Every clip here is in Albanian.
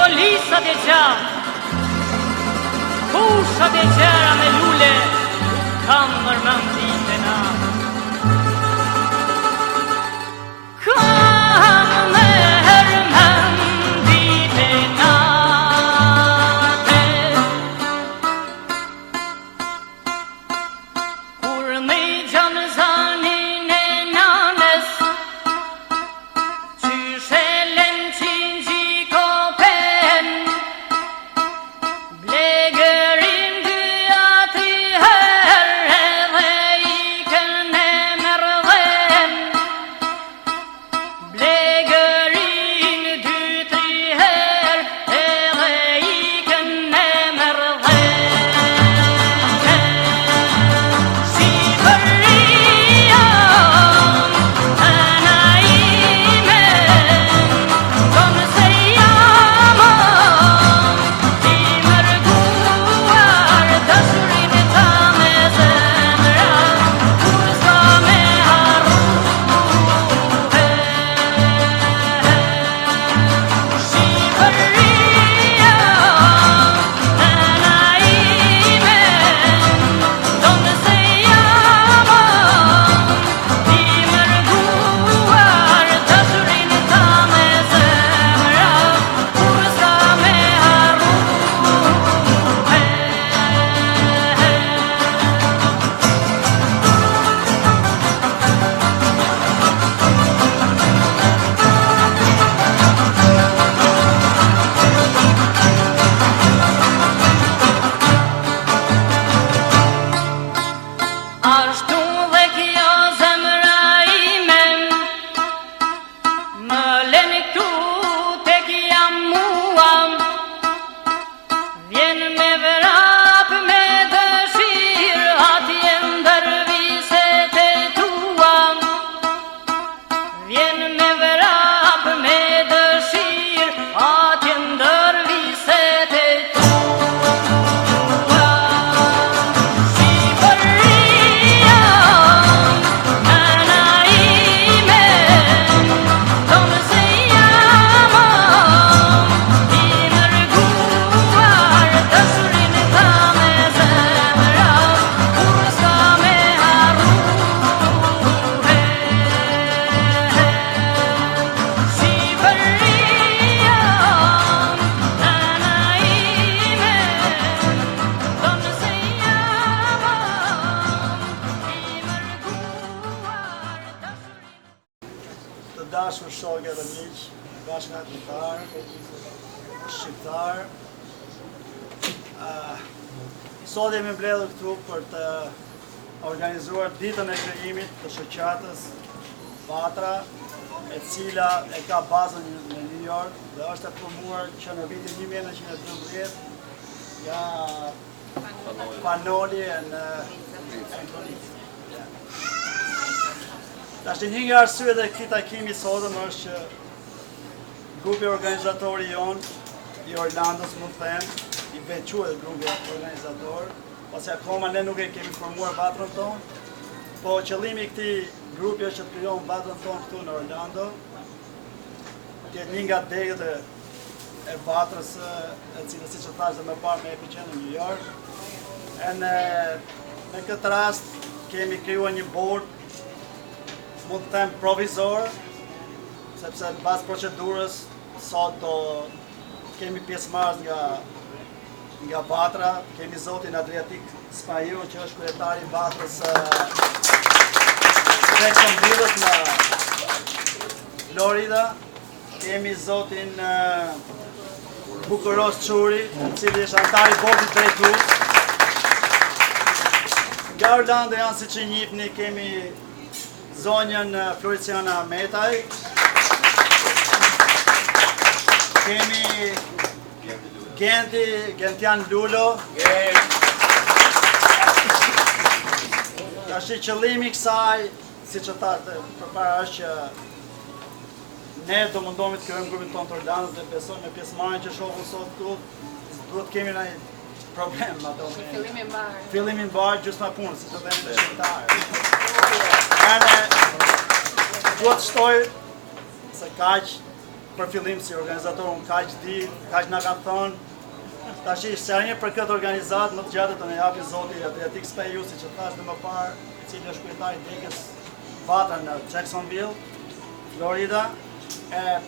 golisat e gjatë, kushat e gjera me lule, kam mërmëndit e natë. Kam mërmëndit e natë, kur me gjanë zanin e nanës, qyshelen qinqi kopen, blegërin dy ati herë edhe ikën e mërden. Blegërin dy tri herë edhe ikën e mërden. Shqipëria, ana ime, tonë se jamo, ti mërguar dashurin e ta me zemra, kur s'ka me harru. Shqipëria, ana ime, tonë se jamo, ti mërguar dashurin e ta me zemra, kur s'ka me harru. Ashtu dhe kjo zemra ime, më len këtu tek jam mua, vjen me vrap me dëshirë atje ndër viset e tua, vjen me vrap me dëshirë atje ndër viset e tua. Shqipëria, ana ime, tonë se jamo, ti mërguar dashurin e ta me zemra, kur s'ka me harru. Shqipëria, ana ime, tonë se jamo, ti mërguar dashurin. Të dashur shokë dhe miq, bashkëngjartar, shqiptar. Sot jemi mbledhur këtu për të organizuar ditën e krijimit të shoqatës Vatra, e cila e ka bazën në New York dhe është e formuar që në vitin 1912 nga Panoli e në Tash një nga arsyet e këtij takimi sotëm është që grupi organizatori jon i Orlandos, mund të them, i veçuar grupi organizator, pasi akoma ne nuk e kemi formuar Vatrën tonë, po qëllimi i këtij grupi është që të krijojmë Vatrën tonë këtu në Orlando, të jetë një nga degët e Vatrës, e cila siç e thash më parë me epiqendër në New York. Në këtë rast kemi krijuar një bord, mund të them provizor, sepse në bazë procedurës sot do kemi pjesëmarrës nga Vatra, kemi zotin Adriatik Smajiu, që është kryetari i Vatrës Jacksonville në Florida, kemi zotin Bukuros Çuri, i cili është antar i bordit drejtues. Nga Orlando janë, siç e njihni, kemi zonjën Floriciana Metaj, kemi Gentian Lulo. Tash qëllimi i kësaj, siç e thash përpara, është që ne do mundohemi të krijojmë grupin tonë të Orlandos dhe besoj me pjesëmarrjen që shohun sot këtu, duhet kemi ndonjë problem ato. Fillimi i mbar gjysma punës, si të thënë shqiptar. Duhet shtoj se kaq për fillim si organizator unë kaq di, kaq na kanë thonë. Tash shenja për këtë organizatë më të gjatë të na japi Zoti Adriatik Spejus, që thash më parë, i cili është kryetari i degës Vatra në Jacksonville, Florida.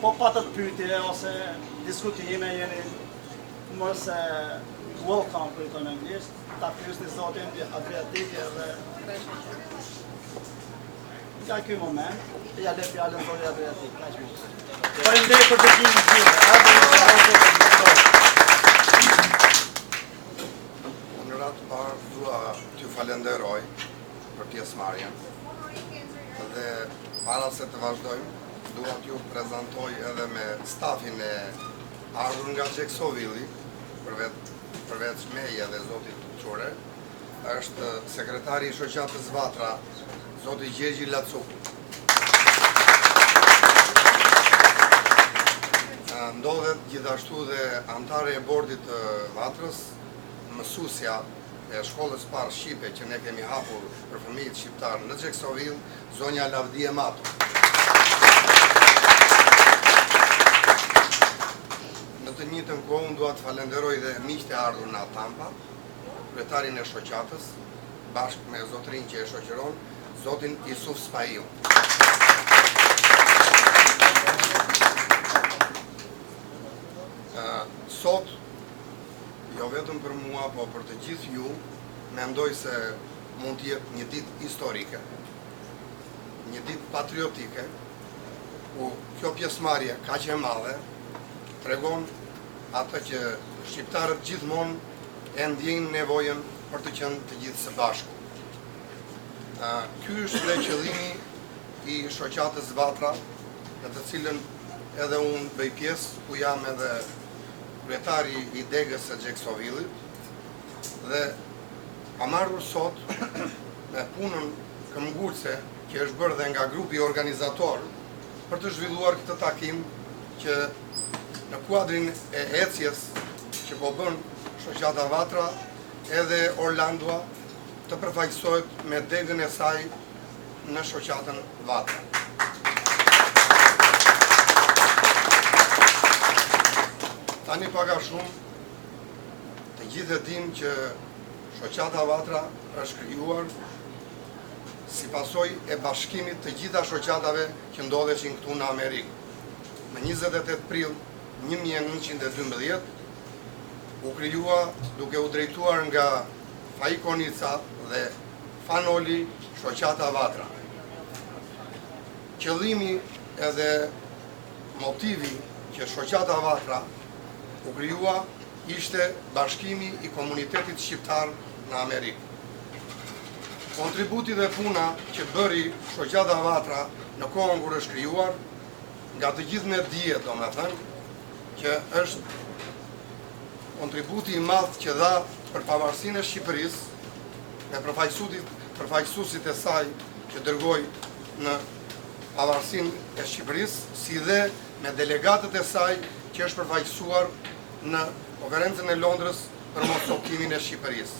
Po patët pyetje ose diskutime jeni mëse welcome për të në anglisht, ta pyesni Zotin Adriatik dhe nga ky moment, ja le fjalën Zotit Adriatik, kaq më. Faleminderit për dëgjimin tuaj. Dua t'ju falenderoj për pjesëmarrjen dhe para se të vazhdojmë, dua t'ju prezantoj edhe me stafin e ardhur nga Jacksonville, përveç meje dhe zotit Qure, është sekretari i shoqatës Vatra, zoti Gjegji Lacuku. Ndodhet gjithashtu dhe antare e bordit të Vatrës, mësusja e shkollës parë Shqipe që ne kemi hapur për fëmijët shqiptarë në Jacksonville, zonja Lavdie Matu. Në të njëjtën kohë unë dua të falenderoj dhe miqtë e ardhur nga Tampa, kryetarin e shoqatës, bashkë me zotrin që e shoqëron, zotin Isuf Spaiu. Sot, jo vetëm për mua, po për të gjithë ju, mendoj se mund të jetë një ditë historike, një ditë patriotike, ku kjo pjesëmarrje kaq e madhe tregon atë që shqiptarët gjithmonë e ndjejnë nevojën për të qenë të gjithë së bashku. Ky është dhe qëllimi i shoqatës Vatra, në të cilën edhe unë bëj pjesë, ku jam edhe kryetari i degës së Jacksonville, dhe kam ardhur sot me punën këmbgulse që është bërë dhe nga grupi organizator për të zhvilluar këtë takim që në kuadrin e ecjes që po bën shoqata Vatra, edhe Orlandoa të përfaqësohet me degën e saj në shoqatën Vatra. Tani paka shumë, të gjithë e dim që shoqata Vatra është krijuar si pasoj e bashkimit të gjitha shoqatave që ndodheshin këtu në Amerikë. Në 28 prill 1912 u krijua duke u drejtuar nga Fajkonica dhe Fanoli shoqata Vatra. Qëllimi edhe motivi që shoqata Vatra u krijua ishte bashkimi i komunitetit shqiptar në Amerikë. Kontributi dhe puna që bëri shoqata Vatra në kohën kur është krijuar, nga të gjithë ne dihet, domethënë, që është kontributi i madh që dha për pavarësinë e Shqipërisë, me përfaqësuesit e saj që dërgoi në pavarësinë e Shqipërisë, si dhe me delegatët e saj që është përfaqësuar në konferencën e Londrës për mosoptimin e Shqipërisë.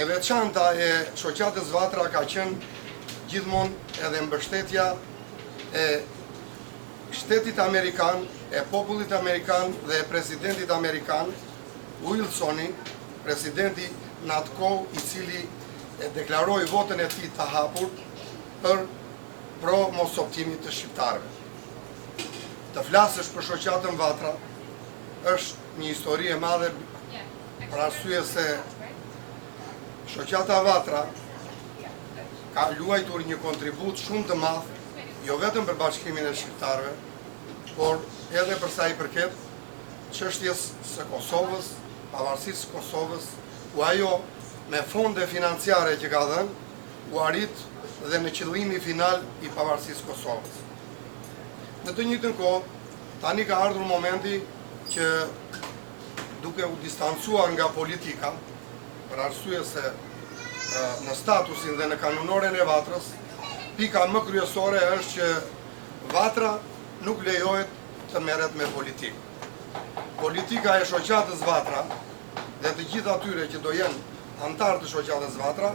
E veçanta e shoqatës Vatra ka qenë gjithmonë edhe mbështetja e shtetit amerikan, e popullit amerikan dhe e presidentit amerikan, Wilsoni, presidenti në atë kohë i cili e deklaroi votën e tij të hapur për pro mosoptimit të shqiptarëve. Të flasësh për shoqatën Vatra është një histori e madhe, për arsye se shoqata Vatra ka luajtur një kontribut shumë të madh, jo vetëm për bashkimin e shqiptarëve, por edhe për sa i përket çështjes së Kosovës, pavarësisë së Kosovës, ku ajo me fonde financiare që ka dhënë, u arrit dhe në qëllimi final i pavarësisë Kosovës. Në të njëjtën kohë, tani ka ardhur momenti që duke u distancuar nga politika, për arsye se në statusin dhe në kanunoren e Vatrës, pika më kryesore është që Vatra nuk lejohet të merret me politikë. Politika e shoqatës Vatra dhe të gjithë atyre që do jenë antarë të shoqatës Vatra,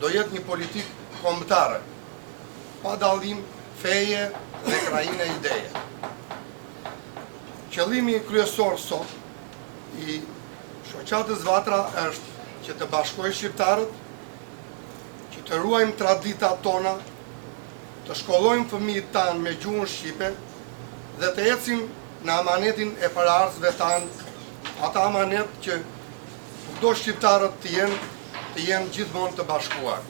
do jetë një politikë kombëtare, pa dallim feje dhe krajine ideje. qëllimi kryesor sot i shoqatës Vatra është që të bashkojë shqiptarët, që të ruajmë traditat tona, të shkollojmë fëmijët tanë me gjuhën shqipe dhe të ecim në amanetin e paraardhësve tanë, ata amanet që kudo shqiptarët të jenë gjithmonë të bashkuar.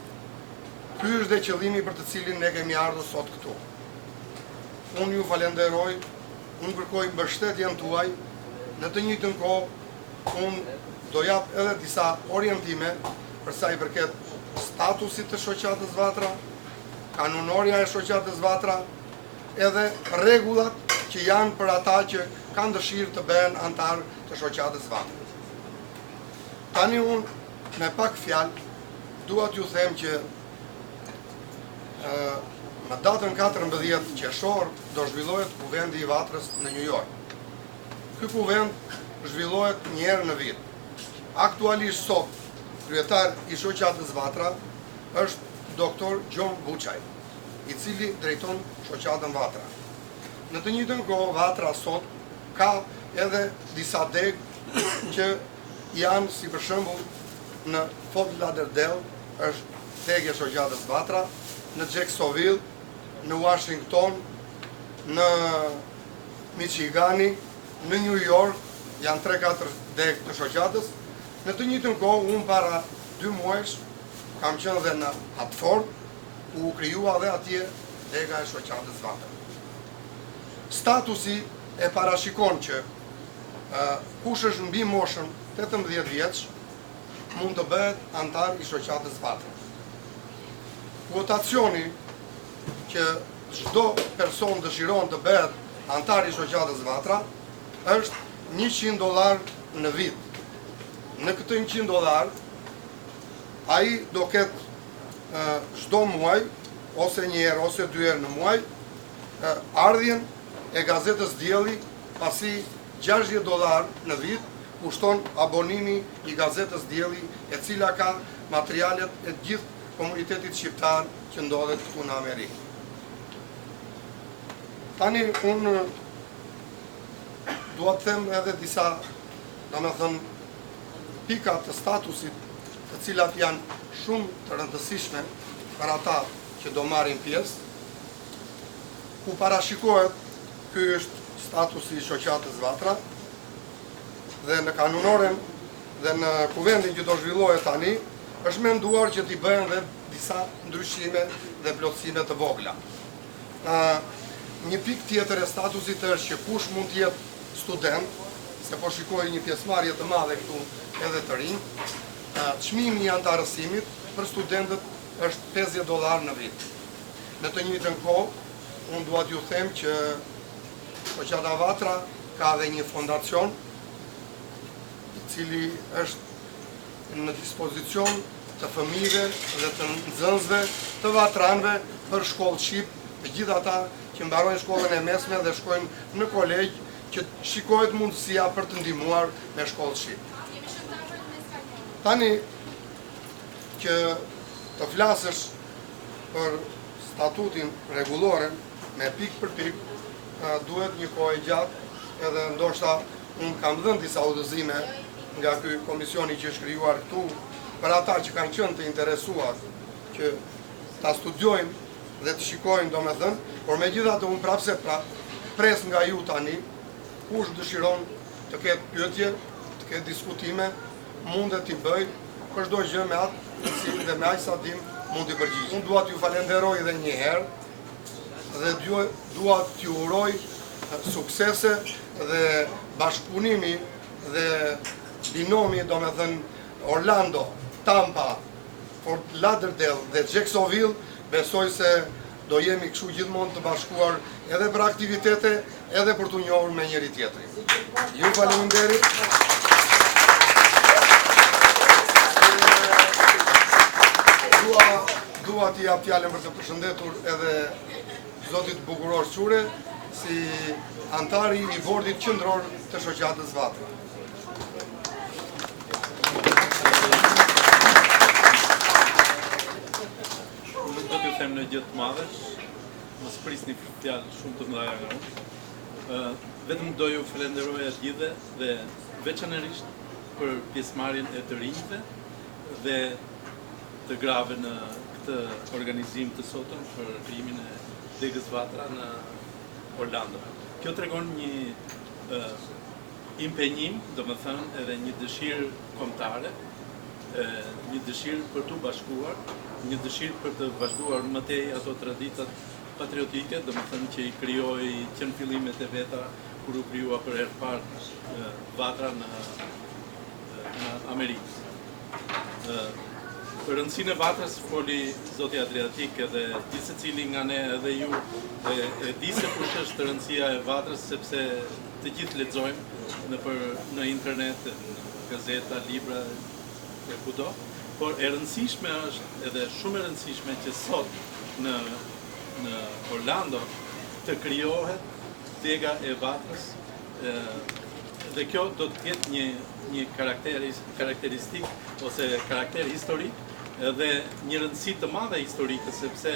Ky është dhe qëllimi për të cilin ne kemi ardhur sot këtu. Unë ju falenderoj, unë kërkoj mbështetjen tuaj, në të njëjtën kohë unë do jap edhe disa orientime për sa i përket statusit të shoqatës Vatra, kanunorja e shoqatës Vatra, edhe rregullat që janë për ata që kanë dëshirë të bëhen antar të shoqatës Vatra. Tani unë me pak fjalë dua t'ju them që në datën 14 qershor do zhvillohet kuvendi i Vatrës në New York. Ky kuvend zhvillohet një herë në vit. Aktualisht sot, kryetar i shoqatës Vatra është doktor John Buçaj, i cili drejton shoqatën Vatra. Në të njëjtën kohë Vatra sot ka edhe disa degë që janë, si për shembull, në Fort Lauderdale është degë e shoqatës Vatra, në Jacksonville, në Washington, në Michigani, në New York janë 3-4 degë të shoqatës. Në të njëjtën kohë, unë para 2 muajsh kam qenë dhe në Hartford, ku u krijua dhe atje dega e shoqatës Vatra. Statusi e parashikon që kush është mbi moshën 18 vjeç mund të bëhet antar i shoqatës Vatra. Votacioni që çdo person dëshiron të bëhet antar i shoqatës Vatra është $100 në vit. Në këtë $100 ai do ketë çdo muaj ose një herë ose 2 herë në muaj ardhjen e gazetës Dielli, pasi $60 në vit kushton abonimi i gazetës Dielli, e cila ka materialet e gjithë komunitetit shqiptar që ndodhet këtu në Amerikë. Tani unë dua të them edhe disa, domethënë, pika të statusit, të cilat janë shumë të rëndësishme për ata që do marrin pjesë, ku parashikohet ky është statusi i shoqatës Vatra, dhe në kanunoren dhe në kuvendin që do zhvillohet tani, është menduar që t'i bëhen dhe disa ndryshime dhe plotësime të vogla. Një pikë tjetër e statusit është që kush mund të jetë student, se po shikoj një pjesëmarrje të madhe këtu edhe të rinj, çmimi i antarësimit për studentët është $50 në vit. Në të njëjtën kohë, unë dua t'ju them që shoqata Vatra ka dhe një fondacion i cili është në dispozicion të fëmijëve dhe të nxënësve të vatranëve për shkollë shqip, të gjithë ata që mbarojnë shkollën e mesme dhe shkojnë në kolegj, që shikohet mundësia për të ndihmuar me shkollë shqip. Tani që të flasësh për statutin rregulloren me pikë për pikë, duhet një kohë gjatë, edhe ndoshta unë kam dhënë disa udhëzime nga ky komisioni që është krijuar këtu për ata që kanë qenë të interesuar që ta studiojnë dhe të shikojnë, domethënë, por megjithatë unë prapse pres nga ju tani, kush dëshiron të ketë pyetje, të ketë diskutime, mundet t'i bëj për çdo gjë me atë dhe me aq sa dim mund t'i përgjigj. Unë dua t'ju falenderoj edhe një herë dhe dua t'ju uroj suksese dhe bashkëpunimi dhe binomi, domethënë Orlando, Tampa, Fort Lauderdale dhe Jacksonville, besoj se do jemi kështu gjithmonë të bashkuar edhe për aktivitete, edhe për t'u njohur me njëri tjetrin. Ju faleminderit. Dua t'i jap fjalën për të përshëndetur edhe zotit Bukurosh Çure, si antari i bordit qendror të shoqatës Vatra. Nuk do t'ju them në gjë të madhe, mos prisni fjalë shumë të mëdha nga unë. vetëm do ju falenderoja të gjithëve dhe veçanërisht për pjesëmarrjen e të rinjve dhe të grave në këtë organizim të sotëm për krijimin e Degës Vatra në Orlando. Kjo tregon një impenjim, domethënë edhe një dëshirë kombëtare, një dëshirë për të bashkuar, një dëshirë për të vazhduar më tej ato traditat patriotike, domethënë që i krijoi që në fillimet e veta kur u krijua për herë të parë Vatra në Amerikë. Për rëndësinë e Vatrës foli zoti Adriatik edhe di secili nga ne edhe ju e di se kush është rëndësia e Vatrës sepse të gjithë lexojmë në internet, në gazeta, libra, kudo, por e rëndësishme është edhe shumë e rëndësishme që sot në Orlando të krijohet Dega e Vatrës dhe kjo do të ketë një karakteristik ose karakter historik dhe një rëndësi të madhe historike sepse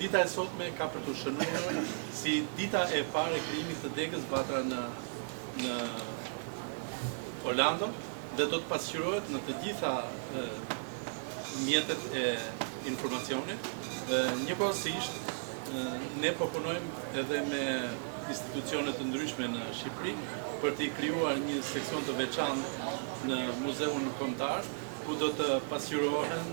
dita e sotme ka për të shënuar si dita e parë e krijimit të Degës Vatra në Orlando dhe do të pasqyrohet në të gjitha mjetet e informacionit. Njëkohësisht ne po punojmë edhe me institucione të ndryshme në Shqipëri për t'i krijuar një seksion të veçantë në Muzeun Kombëtar ku do të pasqyrohen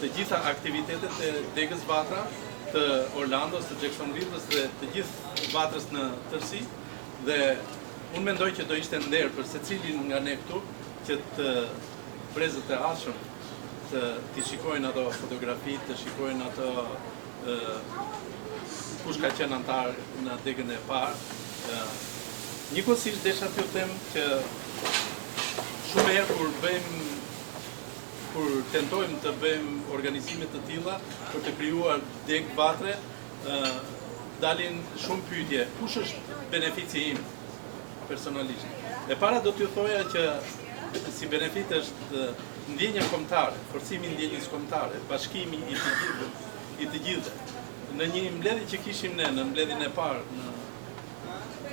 të gjitha aktivitetet e Degës Vatra, të Orlandos, të Jacksonville dhe të gjithë Vatrës në tërësi dhe unë mendoj që do ishte nder për secilin nga ne këtu që të brezët e ardhshëm të shikojnë ato fotografi, të shikojnë ato kush ka qenë antar në Degën e parë. Njëkohësisht desha t'ju them që shumë herë kur tentojmë të bëjmë organizime të tilla për të krijuar Degë Vatre, dalin shumë pyetje. Kush është benefici im personalisht? E para do t'ju thoja që si benefit është ndjenja kombëtare, forcimi i ndjenjës kombëtare, bashkimi i të gjithëve. Në një mbledhje që kishim ne, në mbledhjen e parë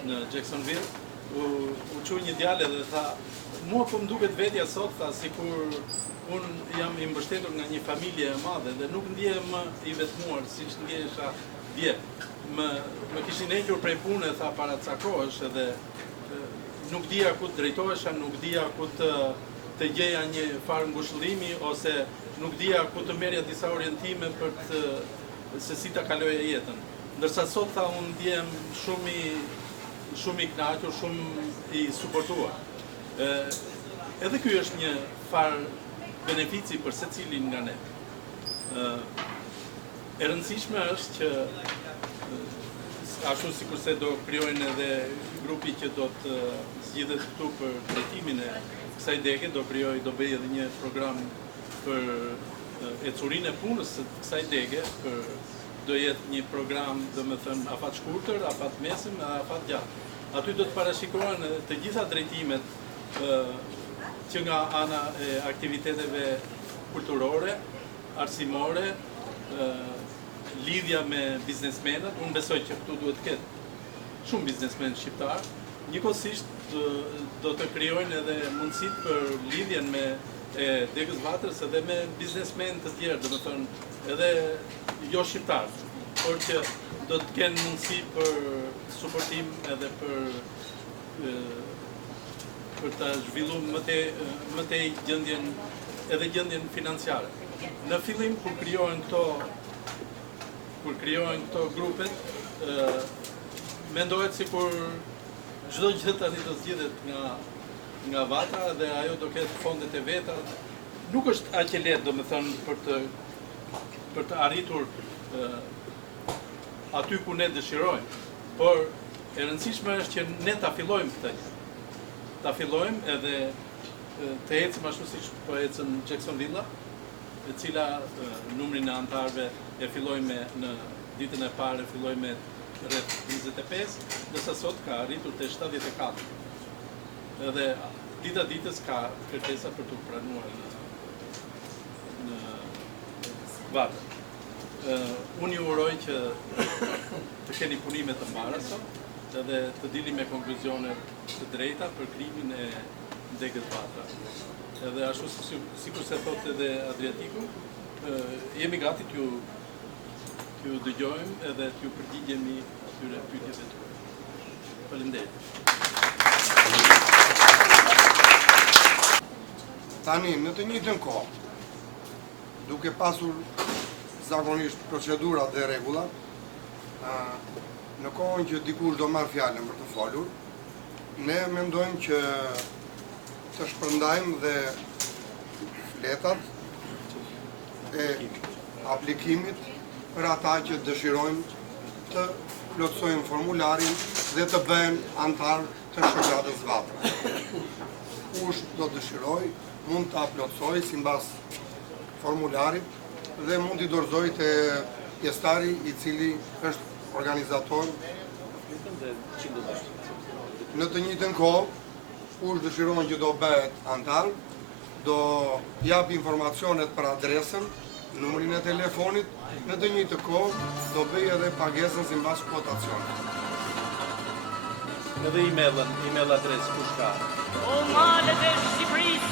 në Jacksonville, u çu një djalë dhe tha, mua po më duket vetja sot, tha, sikur unë jam i mbështetur nga një familje e madhe dhe nuk ndjehem më i vetmuar siç ndjehesha dje. Më kishin hequr prej pune, tha, para ca kohësh edhe nuk dija ku të drejtohesha, nuk dija ku të gjeja një farë ngushëllimi ose nuk dija ku të merrja disa orientime për se si ta kaloja jetën. Ndërsa sot tha unë ndjehem shumë i kënaqur, shumë i suportuar. Edhe ky është një farë benefici për secilin nga ne. E rëndësishme është që ashtu sikurse do krijojnë edhe grupi që do të zgjidhet këtu për trajtimin e kësaj dege, do bëj edhe një program për ecurinë e punës së kësaj dege, do jetë një program, domethënë, afat shkurtër, afat mesëm, afat gjatë. Aty do të parashikohen të gjitha drejtimet që nga ana e aktiviteteve kulturore, arsimore, lidhja me biznesmenët. Unë besoj që këtu duhet të ketë shumë biznesmen shqiptar. Njëkohësisht do të krijojnë edhe mundësitë për lidhjen me Degës Vatrës edhe me biznesmen të tjerë, domethënë edhe jo shqiptar, por që do të kenë mundësi për suportim edhe për ta zhvilluar më tej gjendjen financiare. Në fillim kur krijohen këto grupet, mendohet sikur çdo gjë tani do zgjidhet nga Vatra dhe ajo do ketë fondet e veta. Nuk është aq e lehtë, domethënë, për të arritur aty ku ne dëshirojmë, por e rëndësishme është që ne ta fillojmë këtë gjë. Ta fillojmë edhe të ecim ashtu siç po ecën Jacksonville, e cila numrin e antarëve e fillojmë në ditën e parë fillojmë me rreth 25, ndërsa sot ka arritur te 74. Edhe dita ditës ka kërkesa për të pranuar në Vatrë. Unë ju uroj që të keni punime të mbara sot, edhe të dili me konkluzione të drejta për krimin e Degët Vatra. Edhe ashtu sikur se thotë edhe Adriatiku, jemi gati t'ju dëgjojmë edhe t'ju përgjigjemi atyre pyetjeve tuaja. Faleminderit. Tani, në të njëjtën kohë, duke pasur zakonisht procedurat dhe rregullat, në kohën që dikush do marrë fjalën për të folur, ne mendojmë që të shpërndajmë dhe fletat e aplikimit për ata që dëshirojnë të plotësojnë formularin dhe të bëhen antar të shoqatës Vatra. Kush do dëshiroj, mund të plotësoj sipas formularit dhe mund t'i dorëzoj te pjesëtari i cili është organizator. Në të njëjtën kohë, kush dëshiron që do bëhet antar, do jap informacionet për adresën, numrin e telefonit, në të njëjtë kohë do bëj edhe pagesën sipas kotacionit. Edhe email adres kush ka? O malet e Shqipërisë,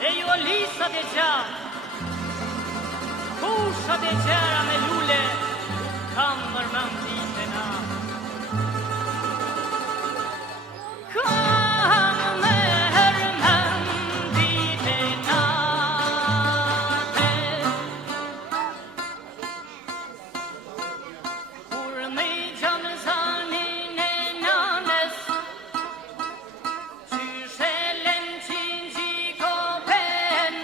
e ju lisat e gjatë, fushat e gjera me lule, kam mërmëndit e na. Kam mërmëndit e nate, kur me gjanë zanin e nanes, qyshelen qinqi kopen,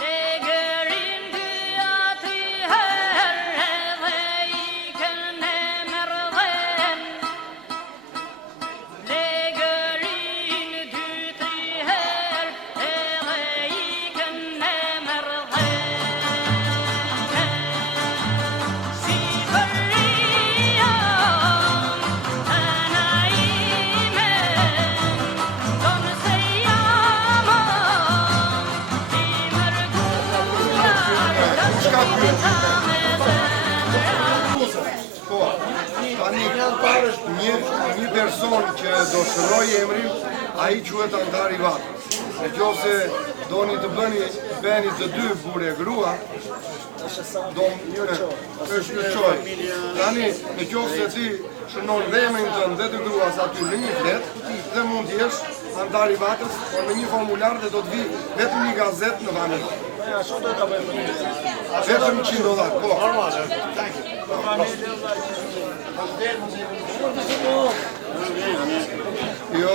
legërin dy ati herë edhe ikën e mërden. Legërin dy tri herë edhe ikën e mërden. Shqipëria, ana ime, tonë se jam i mërguar, Po, tani një person që do shëroj emrin, ai quhet antar i Vatrës. Nëse doni të bëni të dy burë grua, do është një çoj. Tani nëse ti shënon dhe emrin tënd dhe të gruas aty në një flet, dhe mund të jesh antar i Vatrës, por me një formular dhe do të vi vetëm një gazetë në vanë. Vetëm $100, po. Jo,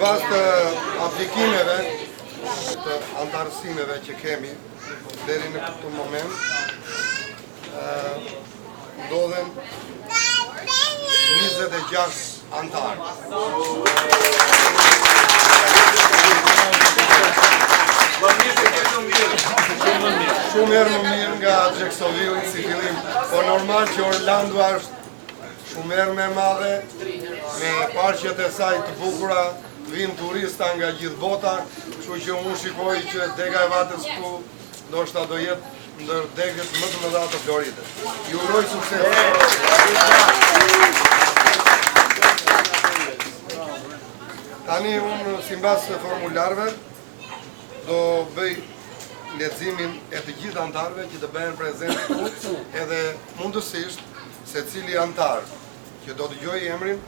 baz të aplikimeve të antarësimeve që kemi deri në këtë moment, ndodhen 26 antarë. Shumë herë më mirë nga Jacksonville si fillim, po normal që Orlando është shumë herë më madhe, me parqet e saj të bukura, vinë turista nga gjithë bota, kështu që unë shikoj që dega e vatës këtu ndoshta do jetë ndër degët më të mëdha të Floridës. Ju uroj sukses. Tani unë sipas formularëve do bëj leximin e të gjithë antarëve që të bëhen prezent këtu, edhe mundësisht secili antar që do dëgjojë emrin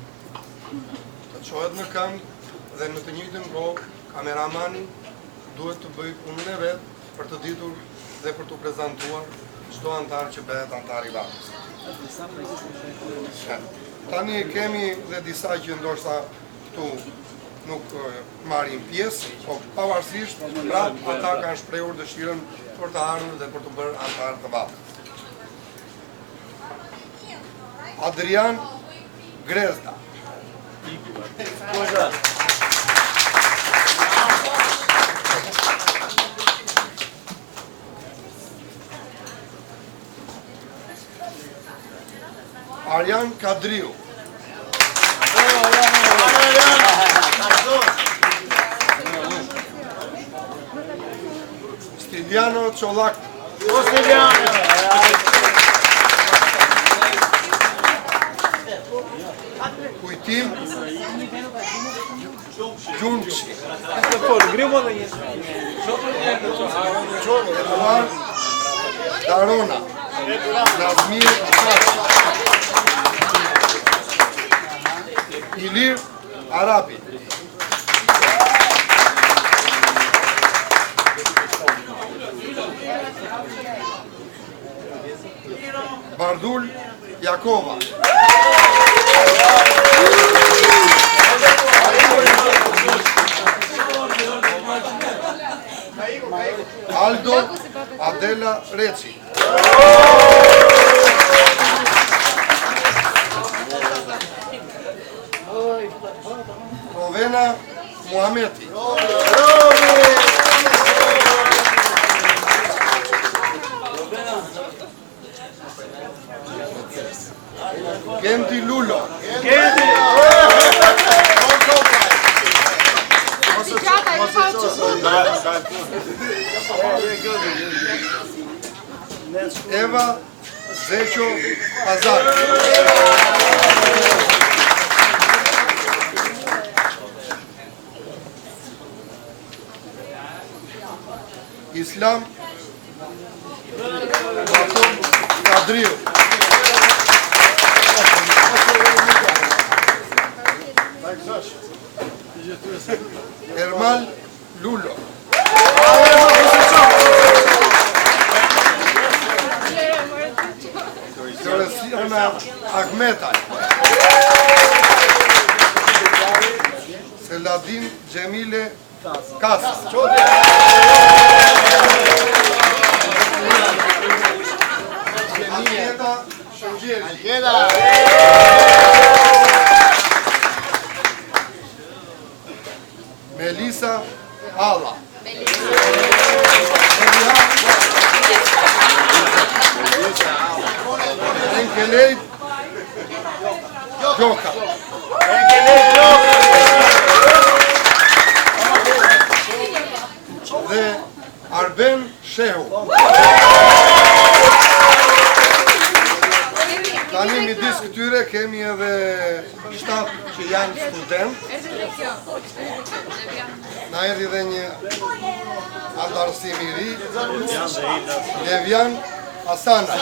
të çohet në këmbë dhe në të njëjtën kohë kameramani duhet të bëjë punën e vet për të ditur dhe për të prezantuar çdo antar që bëhet antar i vatës. Tani kemi dhe disa që ndoshta këtu nuk marrin pjesë, po pavarësisht prap ata kanë shprehur dëshirën për të ardhur dhe për të bërë antar të vatës. Adrian Grezda. Arjan Kadriu. Stiliano Çollak. Kujtim Gjunqi. Eduard Darona. Nazmir Qaçi. Ilir Arapi. Bardul Jakova. Aldo Adela Reci. Rovena Muhameti. Genti Lulo. Eva Zeqo Pazar. Islam Batum Kadriu. Ermal Lulo. Teoresiana Ahmetaj. Seladin Gjemile Kasa. Gjemileta Shëngjeri. Melisa Alla. Enkelejt Gjoka. Dhe Arben Shehu. Tani midis këtyre kemi edhe 7 që janë student. Na erdhi dhe një antarësim i ri, Levian Asana.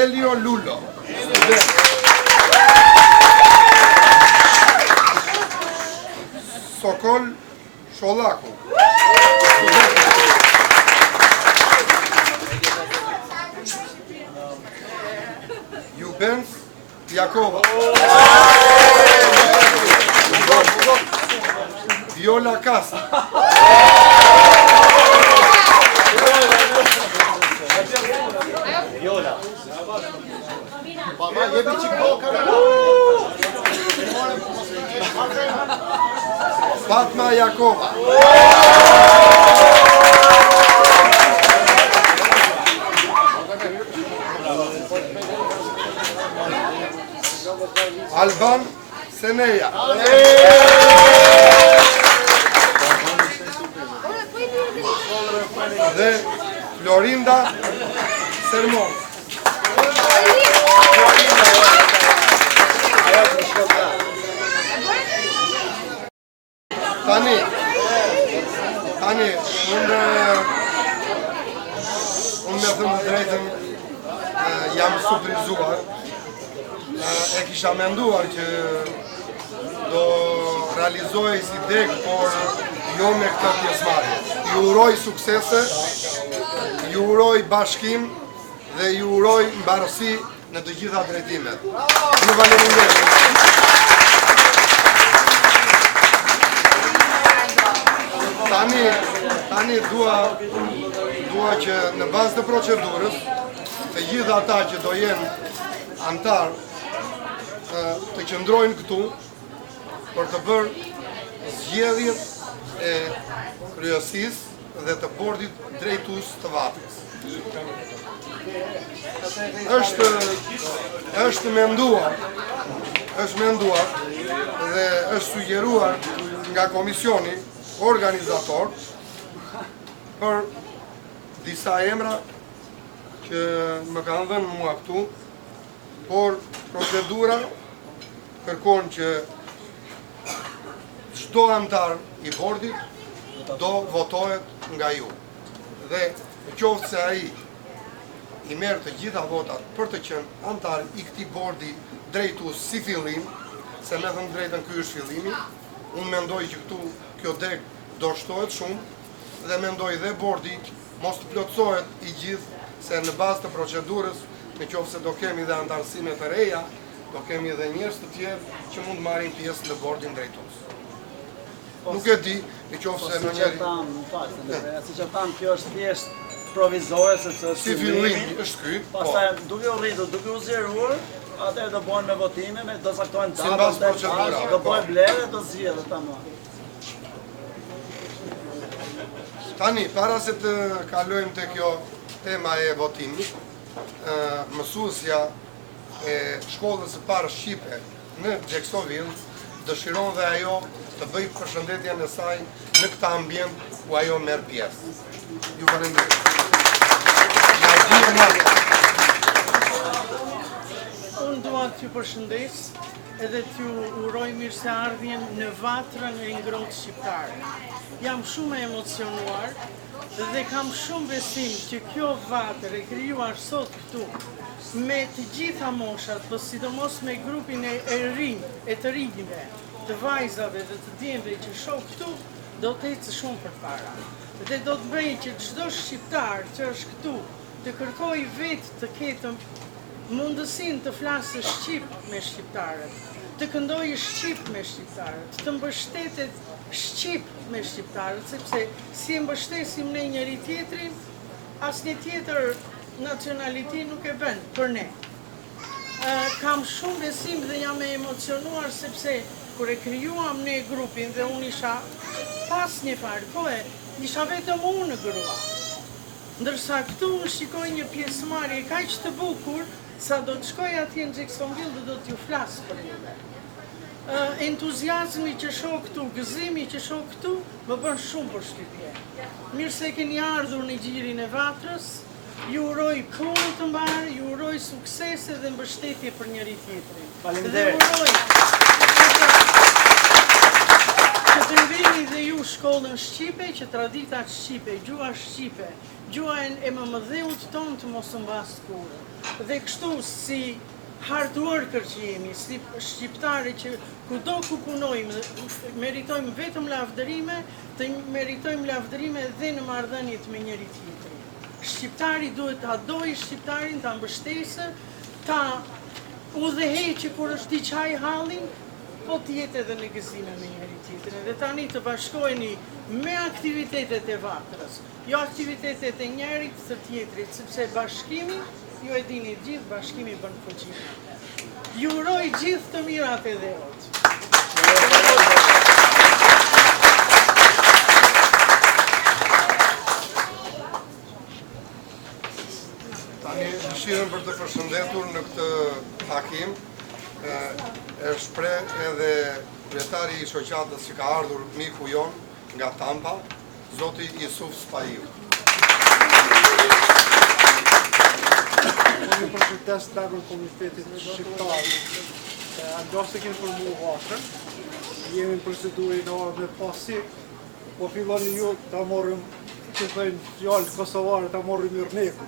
Elio Lulo. Sokol Shollaku. Benz Jakova. Viola Kasa. Fatma Jakova. Alban Seneja. Dhe Florinda Sermon. Tani, unë me thëmë drejtën jam surprizuar. E kisha menduar që do realizoj si dek, por jo me këtë pjesëmarrje. Ju uroj suksese, ju uroj bashkim dhe ju uroj mbarësi në të gjitha drejtimet. Ju faleminderit. Tani dua që në bazë të procedurës të gjitha ata që do jenë antar të qëndrojnë këtu për të bërë zgjedhjet e kryesisë dhe të bordit drejtues të Vatrës. Është menduar dhe është sugjeruar nga komisioni organizator për disa emra që më kanë dhënë mua këtu, por procedura kërkon që çdo antar i bordit do votohet nga ju. Dhe qoftë se ai i merr të gjitha votat për të qenë antar i këtij bordi drejtues si fillim, se me thënë drejtën ky është fillimi, unë mendoj që këtu kjo dek do shtohet shumë dhe mendoj dhe bordi mos të plotësohet i gjithë, se në bazë të procedurës, në qoftë se do kemi dhe antarësime të reja, do kemi dhe njerëz të tjerë që mund marrin pjesë në bordin drejtues. Nuk e di, në qoftë se në njëri... Si që thamë, kjo është thjesht provizore, sepse është si fillim është ky, po. Pastaj duke u rritur, duke u zgjeruar, atëherë do bëhen me votime, do saktojnë Si mbas procedura, do bëhen blerë, do zgjedhet tamam. Tani, para se të kalojmë të kjo tema e votimit, mësuesja e shkollës së parë shqipe në Xheksovil dëshiron dhe ajo të bëj përshëndetjen e saj në këtë ambient ku ajo merr pjesë. Ju falenderoj. Unë dua t'ju përshëndes edhe t'ju uroj mirëseardhjen në Vatrën e ngrohtë shqiptare. Jam shumë e emocionuar dhe kam shumë besim që kjo Vatër e krijuar sot këtu me të gjitha moshat, po sidomos me grupin e rinj, e të rinjve, të vajzave dhe të djemve që shoh këtu, do të ecë shumë përpara. Dhe do të bëjë që çdo shqiptar që është këtu të kërkojë vetë të ketë mundësinë të flasë shqip me shqiptarët, të këndojë shqip me shqiptarët, të mbështetet shqip me shqiptarët, sepse si e mbështesim ne njëri tjetrin, asnjë tjetër nacionaliti nuk e bën për ne. Kam shumë besim dhe jam e emocionuar sepse kur e krijuam ne grupin dhe unë isha pas një farë kohe, isha vetëm unë në grua. Ndërsa këtu unë shikoj një pjesëmarrje kaq të bukur, sa do të shkoj atje në Xheksonville dhe do t'ju flas për juve. Entuziazmi që shoh këtu, gëzimi që shoh këtu, më bën shumë përshtypje. Mirë se keni ardhur në gjirin e Vatrës, ju uroj punë të mbarë, ju uroj suksese dhe mbështetje për njëri tjetrin. Faleminderit. Dhe uroj që të mbini dhe ju shkollën shqipe, që traditat shqipe, gjua shqipe, gjua e mëmëdheut tonë të mos mbas kurrë. Dhe kështu si hard worker që jemi, si shqiptare që kudo ku punojmë, meritojmë vetëm lavdërime, të meritojmë lavdërime dhe në marrëdhëniet me njëri tjetrin. Shqiptari duhet ta dojë shqiptarin, ta mbështesë, ta udhëheqje kur është diçka i hallin, po t'jetë edhe në gëzime me njëri tjetrin. Dhe tani të bashkoheni me aktivitetet e Vatrës, jo aktivitetet e njërit të tjetrit, sepse bashkimi, ju e dini gjithë, bashkimi bën fuqi. Ju uroj gjithë të mirat e Dheut. Tani dëshirën për të përshëndetur në këtë takim, e shpreh edhe kryetari i shoqatës që ka ardhur, miku jon nga Tampa, zoti Jusuf Spaiu. Unë përshëndes tagun Komitetit Shqiptar, ando se kemi formu Vatrën, jemi në procedurin me pasi, po filloni ju ta morrim, që thënë fjallë kosovare, ta morrim mirëneku.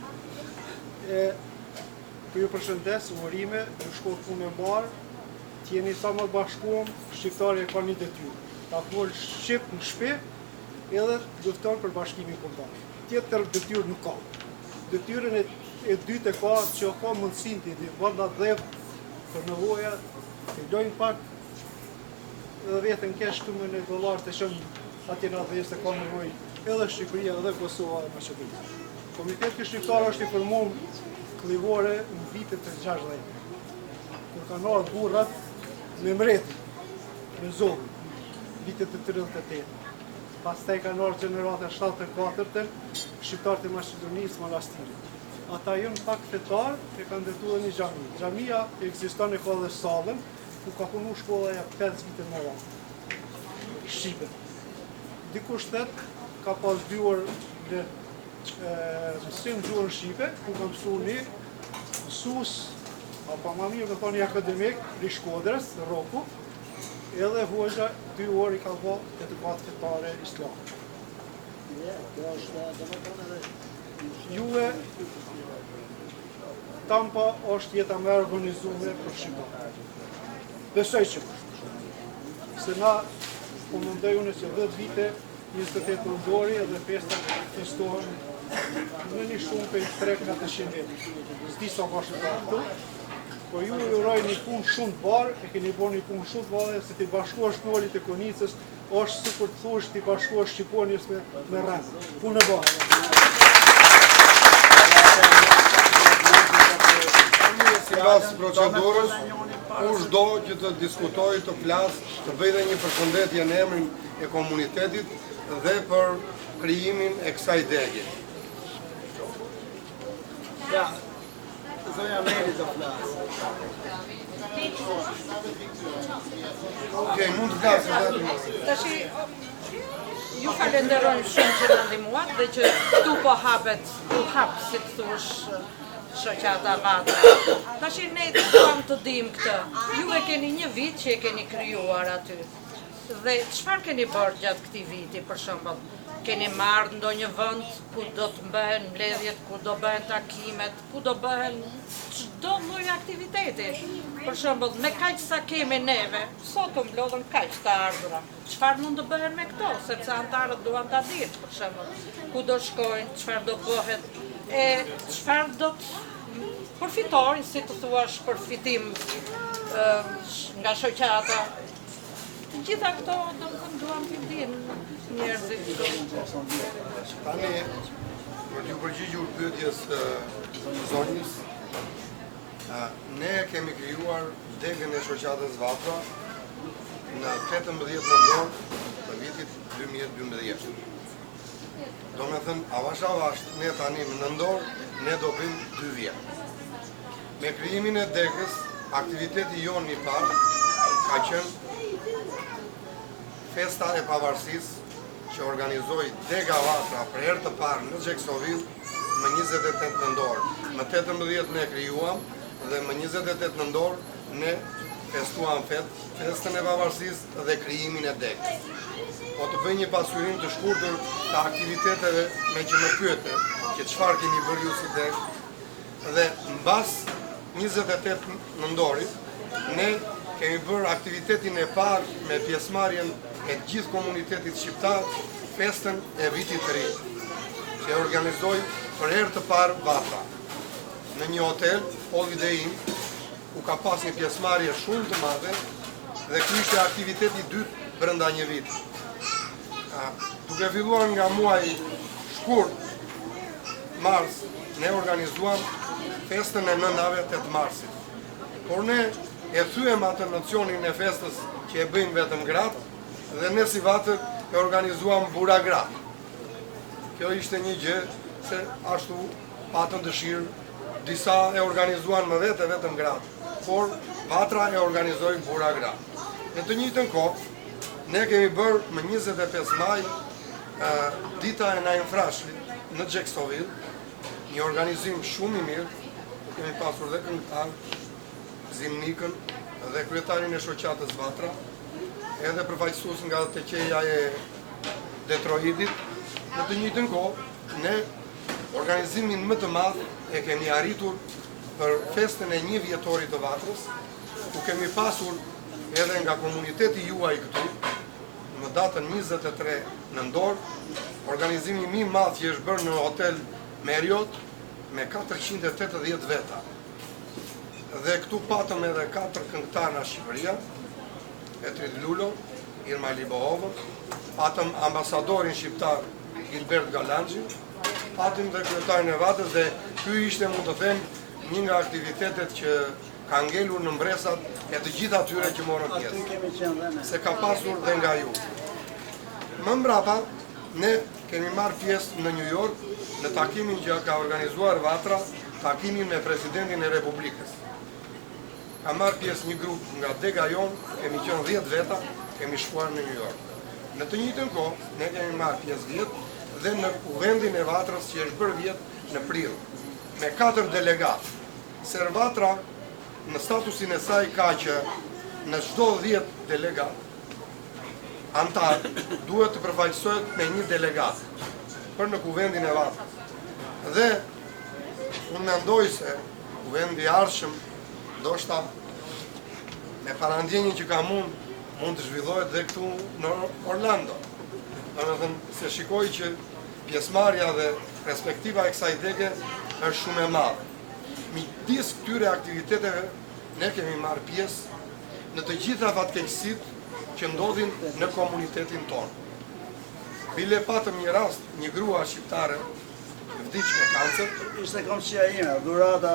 Për ju përshëndes, urime, ju shkoj punë e mbarë, t'jeni sa më bashkuam, shqiptari e ka një detyrë. Ta folë shqip në shpi, edhe lufton për bashkimin kombëtar. Tjetër detyrë nuk ka. Detyrën e dytë e ka që ka mundësin të i vënda dhevë për nevoja, të lojnë pak edhe vetën kesh $2 të shëmë atje në dhevë se ka nevoj edhe Shqipëria edhe Kosova dhe Maqedonia. Komiteti Shqiptar është i formuar klivore në vitet e 60, kur kanë ardhur burrat me mbretin, me zogën, vitet e 38. Pastaj kanë ardhur gjenerata 74-tën, shqiptarët e Maqedonisë, Manastirit. Ata janë pak fetar e kanë ndërtuar një xhami. Xhamia ekziston e ka dhe sallën, ku ka punu shkolla ja 5 vite më radhë. Shqipe. Dikush thot ka pas dyer në mësim gjuhën shqipe, ku kam mësuar një mësues, apo më mirë me thoni akademik, i Shkodrës, Roku, edhe hoxha 2 orë i ka bë edukat fetare islam. Juve, Tampa është jeta më organizuar për shqiptarët. Besoj që se na po mundoj unë që 10 vite 28 nëndori edhe festat festohen në një shumë për 300-400 vjetë. S'di sa bashkë të këtu, po ju i uroj një punë shumë të barë, e keni bo një punë shumë të barë, se t'i bashkuash knollit e konicës, është si kur të thush t'i bashkuash Shqiponjës me rëndë. Punë e barë. Sipas procedurës, kushdo që të diskutojë, të flasë, të bëjë dhe një përshëndetje në emrin e komunitetit dhe për krijimin e kësaj degje. Ja, zonja Meri të flasë. Okej, mund të flasë vetëm. Tashi, ju falenderojmë shumë që në ndihmuat dhe që këtu po hapet, si të thush, shoqata Vatra. Tashi ne duam të dim këtë. Ju e keni një vit që e keni krijuar aty. Dhe çfarë keni bërë gjatë këtij viti, për shembull? Keni marrë ndonjë vend ku do të bëhen mbledhjet, ku do bëhen takimet, ku do bëhen çdo lloj aktiviteti. Për shembull, me kaq sa kemi neve, sot u mblodhen kaq të ardhura. Çfarë mund të bëhen me këto, sepse antarët duan ta dinë, për shembull, ku do shkojnë, çfarë do bëhet, e çfarë do të përfitojnë, si të thuash, përfitim nga shoqata. Të gjitha këto duam të dinë njerëzit. Tani, për t'ju përgjigjur pyetjes zonjës, ne kemi krijuar degën e shoqatës Vatra në 18 nëntor të vitit 2012. Do me thënë, avash, ne tani në nëndor, ne do bëjmë 2 vjet. Me krijimin e degës, aktiviteti jonë i parë ka qenë Festa e Pavarësisë që organizoi Dega Vatra për herë të parë në Xheksovil më 28 nëntor. Më 18 ne krijuam dhe më 28 nëntor ne festuam festën e Pavarësisë dhe krijimin e Degës. Po të bëj një pasurim të shkurtër të aktiviteteve me që më pyete që çfarë keni bërë ju si Degë dhe mbas 28 nëndorit ne kemi bërë aktivitetin e parë me pjesëmarrjen e gjithë komunitetit shqiptar, festën e vitit të ri, që e organizoi për herë të parë Vatra. Në një hotel, Holiday Inn, u ka pas një pjesëmarrje shumë të madhe dhe ky ishte aktiviteti i dytë brenda një viti. Duke filluar nga muaji shkurt, mars, ne organizuam festën e 9-nave 8 marsit. Por ne e thyem atë nocionin e festës që e bëjmë vetëm gratë dhe ne si vatër e organizuam bura gratë. Kjo ishte një gjë se ashtu patën dëshirë, disa e organizuan më vete vetëm gratë, por vatra e organizoi bura gratë. Në të njëjtën kohë, ne kemi bërë më 25 maj dita e Najnfrashlit në Xheksovil, një organizim shumë i mirë, kemi pasur dhe këngëtar, zimnikën dhe kryetarin e shoqatës Vatra, edhe përfaqësues nga teqeja e Detroitit. Në të njëjtën kohë, ne organizimin më të madh e kemi arritur për festën e 1 vjetorit të Vatrës, ku kemi pasur edhe nga komuniteti juaj këtu, në datën 23 nëntor, organizimi më i madh që është bërë në hotel Marriott me 480 veta. Dhe këtu patëm edhe 4 këngëtarë nga Shqipëria, Petrit Lulo, Irma Libohovë, patëm ambasadorin shqiptar Gilbert Galanxhi, patëm dhe kryetarin e Vatrës dhe ky ishte, mund të them, një nga aktivitetet që ka ngelur në mbresat e të gjitha atyre që morën pjesë, se ka pasur dhe nga ju. Më mbrapa, ne kemi marrë pjesë në New York në takimin që ka organizuar Vatra, takimin me presidentin e Republikës. Ka marrë pjesë një grup nga dega jonë, kemi qenë 10 veta, kemi shkuar në New York. Në të njëjtën kohë, ne kemi marrë pjesë vjetë dhe në vendin e Vatrës që është bërë vjetë në prill, me 4 delegatë. Vatra në statusin e saj ka që në çdo 10 delegatë, antar duhet të përfaqësohet me 1 delegat për në kuvendin e Vatrës. Dhe unë mendoj se kuvendi i ardhshëm ndoshta me parandjenjen që ka mund të zhvillohet dhe këtu në Orlando. Domethënë se shikoj që pjesëmarrja dhe perspektiva e kësaj dege është shumë e madhe. Midis këtyre aktiviteteve ne kemi marrë pjesë në të gjitha fatkeqësitë që ndodhin në komunitetin tonë. Bile patëm një rast, një grua shqiptare vdiq me kancer. Ishte komshia ime, dhurata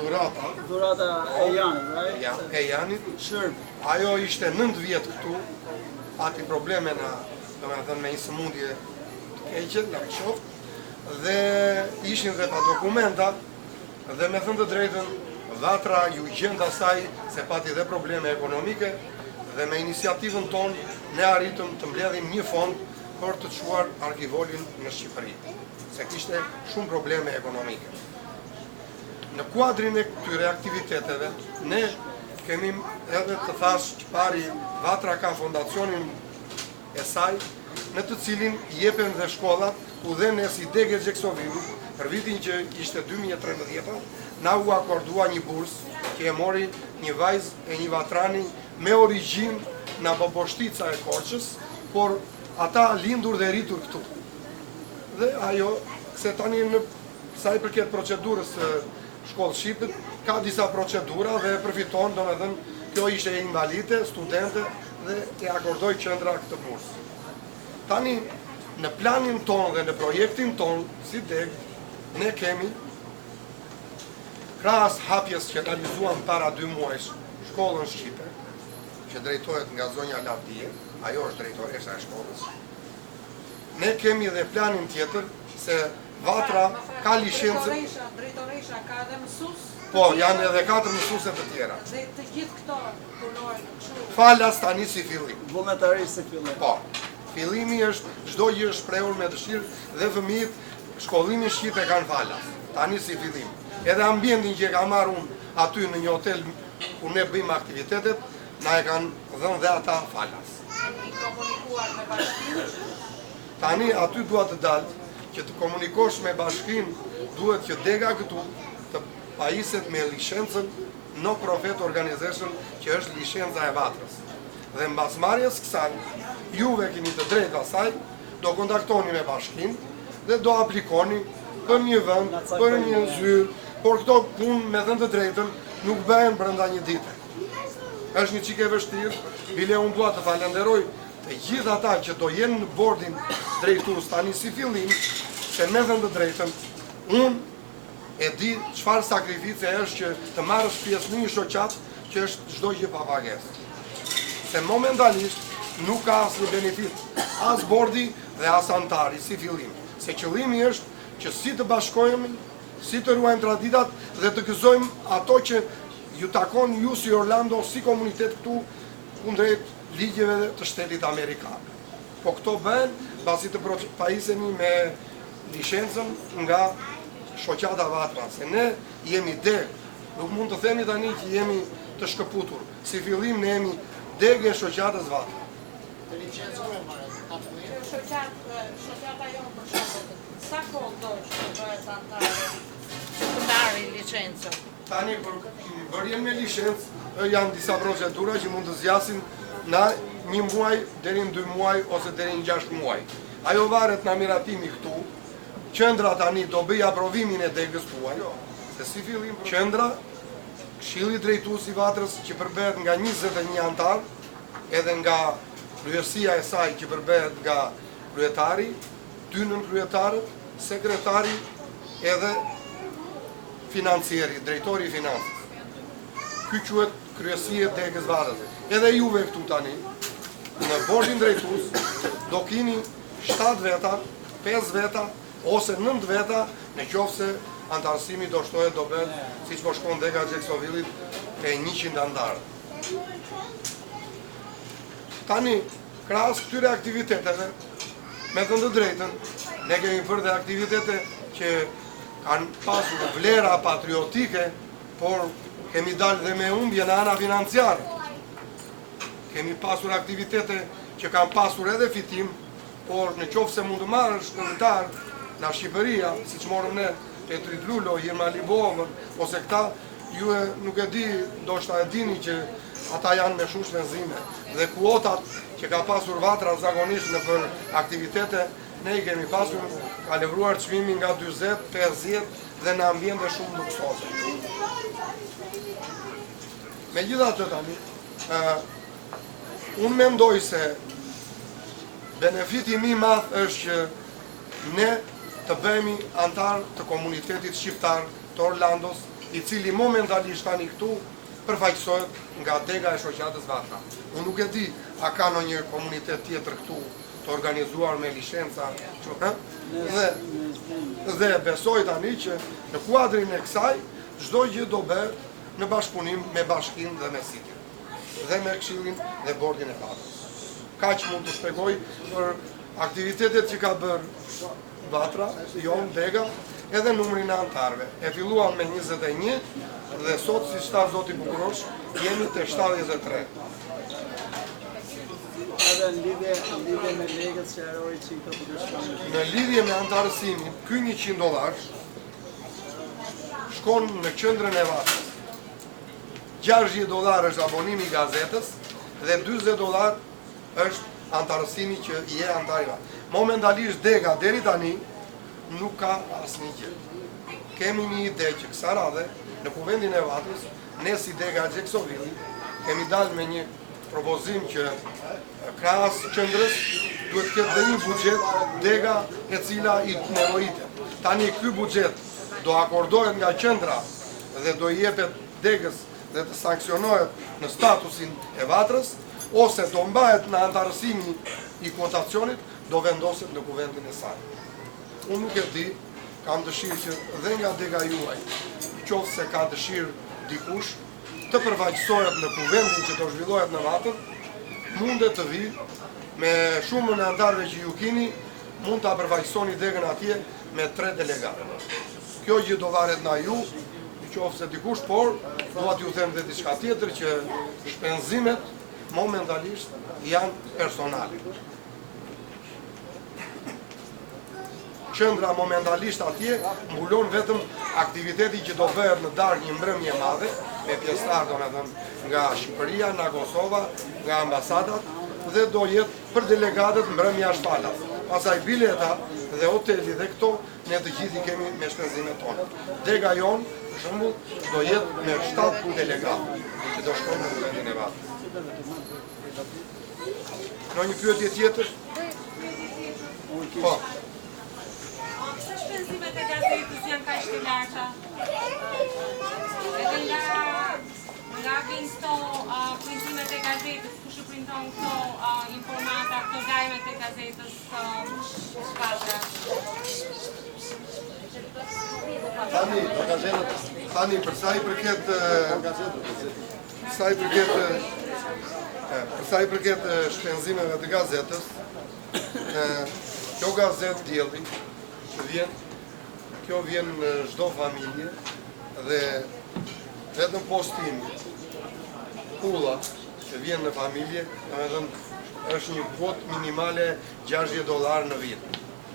e Janit, right? Ja, e Janit. Ajo ishte 9 vjetë këtu, pati probleme me një sëmundje të keqe, nga qoftë, dhe ishin dhe pa dokumenta, dhe me thënë të drejtën, Vatra ju gjenda saj se pati dhe probleme ekonomike, dhe me iniciativën tonë ne arritëm të mbledhim një fond për të çuar arkivolin në Shqipëri, se kishte shumë probleme ekonomike. Në kuadrin e këtyre aktiviteteve, ne kemi edhe të thash që pari Vatra ka fondacionin e saj, në të cilin jepen dhe shkollat, ku dhe ne si dege Xheksovilu, për vitin që ishte 2013, na u akordua një bursë që e mori një vajzë e një vatrani me origjinë nga Boboshtica e Korçës, por ata lindur dhe rritur këtu. Dhe ajo, se tani në sa i përket procedurës shkollë Shqipët, ka disa procedura dhe përfiton, domethënë, kjo ishte invalide, studente dhe e akordoi qendra këtë bursë. Tani në planin tonë dhe në projektin tonë, si deg, ne kemi krahas hapjes që realizuam para 2 muajsh shkollën shqipe, që drejtohet nga zonja Lavdije, ajo është drejtoresha e shkollës. Ne kemi dhe planin tjetër se Vatra ka licencë. Drejtoresha ka edhe mësues? Po, janë edhe 4 mësuese të tjera. Dhe të gjithë këto punojnë kështu. Falas tani si fillim. Vullnetarisht si fillim. Po. Fillimi është çdo gjë është shprehur me dëshirë dhe fëmijët shkollimin shqip e kanë falas. Tani si fillim. Edhe ambientin që ka marrë unë aty në një hotel ku ne bëjmë aktivitetet, na e kanë dhënë dhe ata falas. Komunikuar me bashkinë. Tani aty duhet të dalë që të komunikosh me bashkinë, duhet që dega këtu të pajiset me licencën No Profit Organization, që është licenca e Vatrës. Dhe mbasmarrjes kësaj, juve keni të drejtë asaj, do kontaktoni me bashkinë dhe do aplikoni për një vend, për një zyrë, por këto punë me thënë të drejtën nuk bëhen brenda një dite. Është një çike vështirë, bile unë dua të falenderoj të gjithë ata që do jenë në bordin drejtues tani si fillim, se me thënë të drejtën, unë e di çfarë sakrifice është që të marrësh pjesë në një shoqat që është çdo gjë pa pagesë. Se momentalisht nuk ka asnjë benefit, as bordi dhe as antari si fillim. Se qëllimi është që si të bashkohemi, si të ruajmë traditat dhe të gëzojmë ato që ju takon ju si Orlando, si komunitet këtu kundrejt ligjeve të shtetit Amerikan. Po këto bëhen pasi të pajisemi me licencën nga shoqata Vatra, se ne jemi deg, nuk mund të themi tani që jemi të shkëputur. Si fillim ne jemi deg e shoqatës Vatra. Shoqata jonë për shembull, sa kohë do që të bëhet antare që të marrë licencën? Tani për bërjen me licencë janë disa procedura që mund të zgjasin na 1 muaj deri në 2 muaj ose deri në 6 muaj. Ajo varet nga miratimi këtu. Qendra tani do bëj aprovimin e degës tuaj, se si fillim qendra, Këshilli Drejtues i Vatrës që përbehet nga 21 antar, edhe nga kryesia e saj që përbehet nga kryetari, 2 nënkryetarët, sekretari edhe financieri, drejtori i financës. Ky quhet kryesia e degës Vatrës. Edhe juve këtu tani, në bordin drejtues, do keni 7 veta, 5 veta, ose 9 veta, në qoftë se antarësimi do shtohet do bëhet, siç po shkon dega Xheksovillit, e 100 antarë. Tani, krahas këtyre aktiviteteve, me thënë të drejtën, ne kemi bërë dhe aktivitete që kanë pasur vlera patriotike, por kemi dalë dhe me humbje në ana financiare. Kemi pasur aktivitete që kanë pasur edhe fitim, por në qoftë se mund të marrësh këngëtar nga Shqipëria, siç morëm ne Petrit Lulo, Irma Libovën, ose këta, ju nuk e di, ndoshta e dini që ata janë me shumë shpenzime. Dhe kuotat që ka pasur Vatra zakonisht në për aktivitete, ne i kemi pasur ka levruar çmimin nga 40, 50 dhe në ambjente shumë luksoze. Megjithatë tani, unë mendoj se benefiti më i madh është që ne të bëhemi antar të komunitetit shqiptar të Orlandos, i cili momentalisht tani këtu përfaqësohet nga dega e shoqatës Vatra. Unë nuk e di a ka ndonjë komunitet tjetër këtu të organizuar me licenca, dhe besoj tani që në kuadrin e kësaj çdo gjë do bëhet në bashkëpunim me bashkinë dhe me sitin, dhe me këshillin dhe bordin e Vatrës. Kaq mund të shpjegoj për aktivitetet që ka bërë Vatra, jonë, dega, edhe numrin e antarëve. E filluam me 21 dhe sot, si shta zoti Bukurosh, jemi te 73. Edhe në lidhje me legët që erori që i të përgjështonë. Në lidhje me antarësimin, ky $100 shkon në qendrën e Vatrës. $60 është abonimi i gazetës dhe $40 është antarësimi që i e antariva. Momentalisht dega deri tani nuk ka asnjë gjë. Kemi një ide që kësa radhe në kuvendin e Vatrës, ne si dega Xheksovillit, kemi dalë me një propozim që krahas qendrës duhet të ketë dhe një buxhet dega e cila i nevojitet. Tani ky buxhet do akordohet nga qendra dhe do i jepet degës dhe të sanksionohet në statusin e Vatrës, ose do mbahet në antarësimi i kotacionit, do vendoset në kuvendin e saj. Unë nuk e di, kam dëshirë që dhe nga dega juaj, qoftë se ka dëshirë dikush, të përfaqësohet në kuvendin që do zhvillohet në Vatrë, mundet të vi, me shumën e antarëve që ju kini, mund të përfaqësoni degën atje me 3 delegatë. Kjo gjë do varet nga ju, qoftë se dikush, por duat ju them dhe diçka tjetër që shpenzimet momentalisht janë personale. Qendra momentalisht atje mbulon vetëm aktiviteti që do bëhet në darkë një mbrëmje madhe, me pjesëtar domethënë nga Shqipëria, nga Kosova, nga ambasadat, dhe do jetë për delegatët mbrëmja shpalat. pasaj bileta dhe hoteli dhe këto, ne të gjithi kemi me shpenzimet tonë. Dega jonë, për shembull, do jetë me 7 delegatë që do shkojnë në vendin e Vatrës. Në një pyetje tjetër? Po. Pse shpenzimet e gazetës janë kaq të larta? Edhe nga vinë këto printimet e gazetës, ku shprinton këto informata, këto lajmet e gazetës shpatra? Tani, për sa i përket shpenzimeve të gazetës, kjo gazetë Dielli, kjo vjen në çdo familje dhe vetëm postimi, pulla që vjen në familje, domethënë është një kuotë minimale $60 në vit.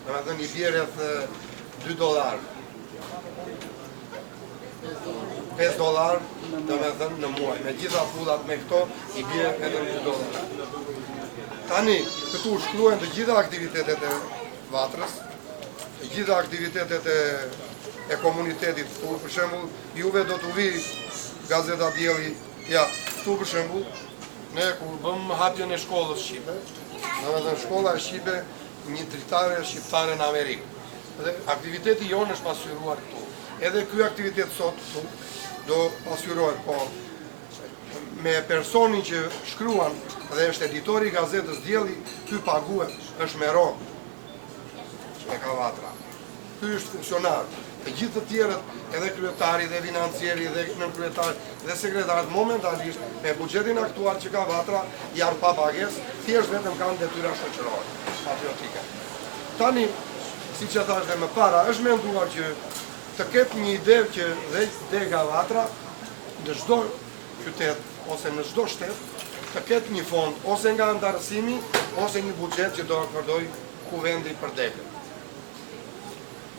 Domethënë i bie rreth $2. $5 domethënë në muaj. Me gjitha pullat me këto i bie vetëm $2. Tani këtu shkruhen të gjitha aktivitetet e Vatrës, të gjitha aktivitetet e komunitetit këtu. Për shembull, juve do t'u vi Gazeta Dielli, ja, këtu për shembull, ne kur bëm hapjen e shkollës shqipe, domethënë shkolla e shqipe një dritare shqiptare në Amerikë. Dhe aktiviteti jonë është pasqyruar këtu. Edhe ky aktivitet sot këtu do pasqyrohet, po me personin që shkruan dhe është editori i gazetës Dielli, ky paguhet, është me rogë që e ka Vatra. Ky është funksionar. Të gjithë të tjerët, edhe kryetari dhe financieri dhe nënkryetari dhe sekretarët momentalisht me buxhetin aktual që ka Vatra janë pa pagesë, thjesht vetëm kanë detyra shoqërore, patriotike. Tani, siç e thash dhe më para, është menduar që të ketë një ide që dhe Dega Vatra në çdo qytet ose në çdo shtet të ketë një fond ose nga antarësimi ose një buxhet që do akordoj kuvendi për degën.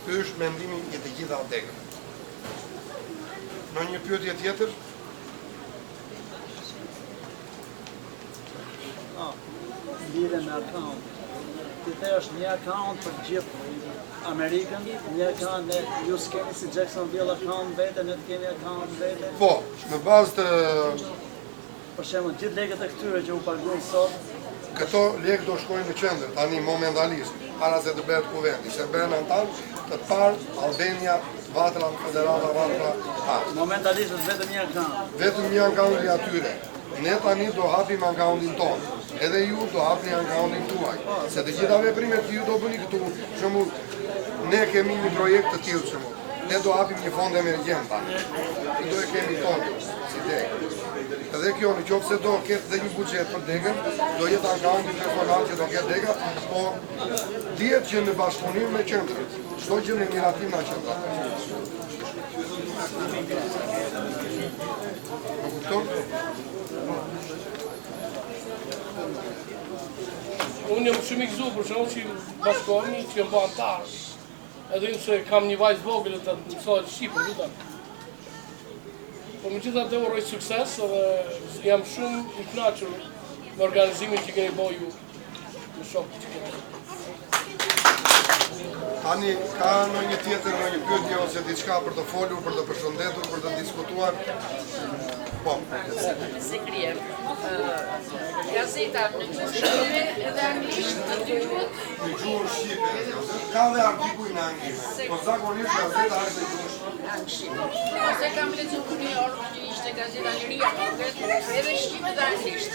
Ky është mendimi i të gjitha degëve. Në një pyetje tjetër? Lidhe me account. Ti është një account për gjithë Amerikën, një account ju s'keni si Jacksonville account vete, ne të kemi account vete. Po, në bazë të... Për shembull, gjithë lekët e këtyre që u paguajnë sot, këto lekë do shkojnë në qendër, tani momentalisht, para se të bëhet kuvendi, se bëhen antar të parë Albania, Vatra, Federata, Vatra, momentalisht është vetëm një account. Vetëm një account i atyre. Ne tani do hapim accountin tonë, edhe ju do hapni accountin tuaj, se të gjitha veprimet që ju do bëni këtu, shembull, ne kemi një projekt të tillë shembull. Ne do hapim një fond emergjent tani. Që do e kemi tonë si degë. Edhe kjo në qoftë se do ketë dhe një buxhet për degën, do jetë accounti personal që do ketë dega, po dihet që në bashkëpunim me qendrën, çdo gjë në miratim nga qendra. Më kupton? Unë jam shumë i gëzuar për shkak që bashkohemi që jam antar. Edhe nëse kam një vajzë vogël të mësohet shqipe, lutem. Po megjithatë uroj sukses dhe jam shumë i kënaqur me organizimin që keni bërë ju me shokët që keni. Tani ka ndonjë tjetër, ndonjë pyetje ose diçka për të folur, për të përshëndetur, për të diskutuar? Po. Se krijem. Gazeta në gjuhë shqipe edhe anglisht të dy gjuhët? Në gjuhën shqipe. Ka dhe artikuj në anglisht. Po zakonisht gazeta është në gjuhën shqipe. Ose kam lexuar një orë që ishte gazeta Liria, edhe shqipe dhe anglisht.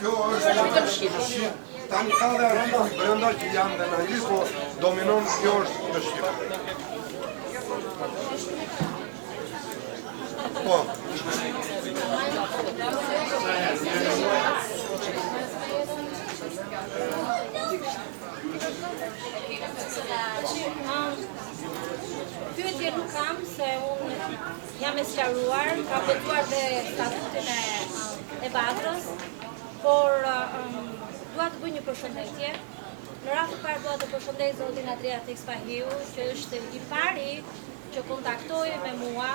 Kjo është vetëm shqipe. Tani ka dhe artikuj brenda që janë dhe në anglisht, po dominon kjo është në shqipe. Po. Pyetje nuk kam, se unë jam e sqaruar, kam votuar dhe statutin e Vatrës, por dua të bëj një përshëndetje. Në radhë të parë dua të përshëndes zotin Adriatik Spahiu, që është i pari që kontaktoi me mua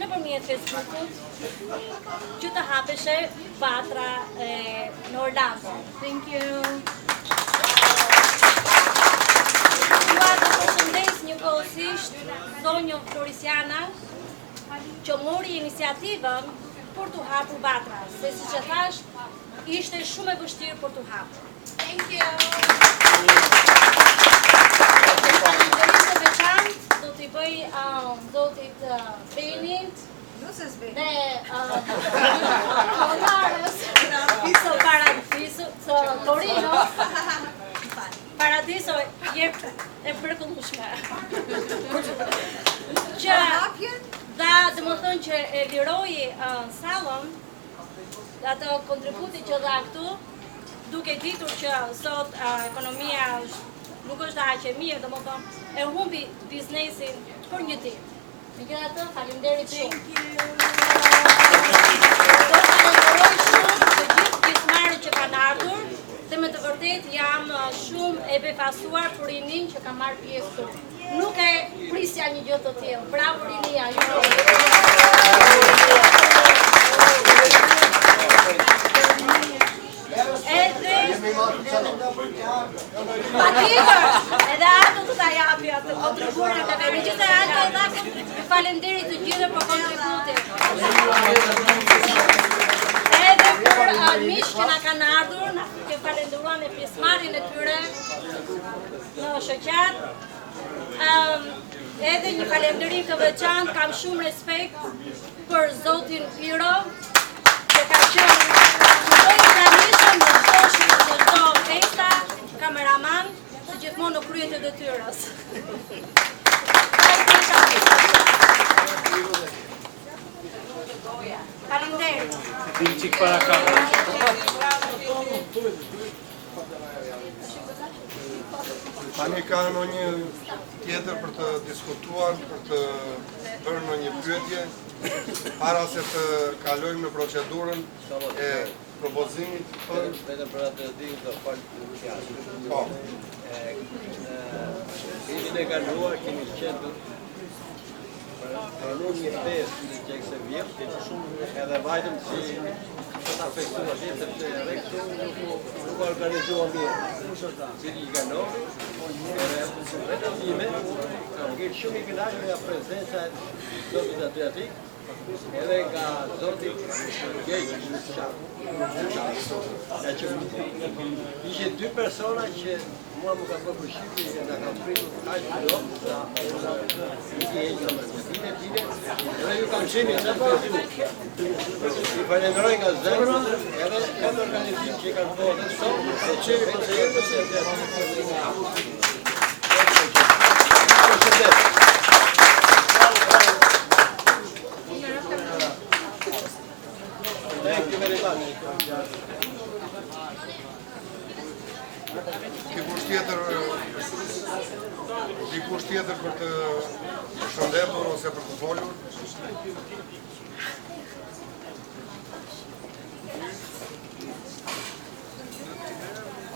nëpërmjet Facebookut që të hapeshe Vatra në Orlando. Thank you. Dua të përshëndes njëkohësisht zonjën Florisiana që mori iniciativën për të hapur Vatra, se siç e thash, ishte shumë e vështirë për të hapur. Thank you. Falenderim të veçantë do t'i bëj zotit Benit dhe Honarës Torino. Paradiso jep e mrekullueshme. Që dhe më thënë që e liroi sallën, atë kontributi që dha këtu, duke ditur që sot ekonomia nuk është aq e mirë, domethënë e humbi biznesin për një ditë. Megjithatë, faleminderit shumë. Do falenderoj shumë të gjithë pjesëmarrët që kanë ardhur dhe me të vërtetë jam shumë e befasuar për rinin që ka marrë pjesë këtu. Nuk e prisja një gjë të tillë. Bravo rinia, ju. Edhe ato të ta japi atë kontributin e vetë. Megjithatë ato e dha, falenderit të gjithëve për kontributin. Edhe për miq që na kanë ardhur, na falenderuam me pjesëmarrjen e tyre në shoqat. Edhe një falenderim të veçantë, kam shumë respekt për zotin Piro, që ka qenë çdo i pranishëm në çdo festa, kameraman, që gjithmonë në krye të detyrës. Faleminderit. Çik para kamerës. Tani ka një tjetër për të diskutuar, për të bërë në një pyetje, para se të kalojmë në procedurën e propozimit për... Vetëm për atë dim të falë të rrugjatë. Po. Vitin e kaluar kemi qenë pranuar një festë në Gjekse Vjetë, edhe vajtëm si të afektuar sepse edhe këtu nuk organizuar mirë. Viti i kaluar, vetëm time, kam qenë shumë i kënaqur nga prezenca e zotit Adriatik, edhe nga zotit Gjejk. Ishe dy persona që mua më ka bërë përshqipje që nga kam pritur kaq do, nuk i heqë në mërgjëtine, edhe ju kam qeni në të ju. I falenderoj nga zemë, edhe këtë organizim që i kanë bërë dhe sot, dhe që i konsejerë të se të Thank you very much. Dikush tjetër për të shëndetur ose për të folur?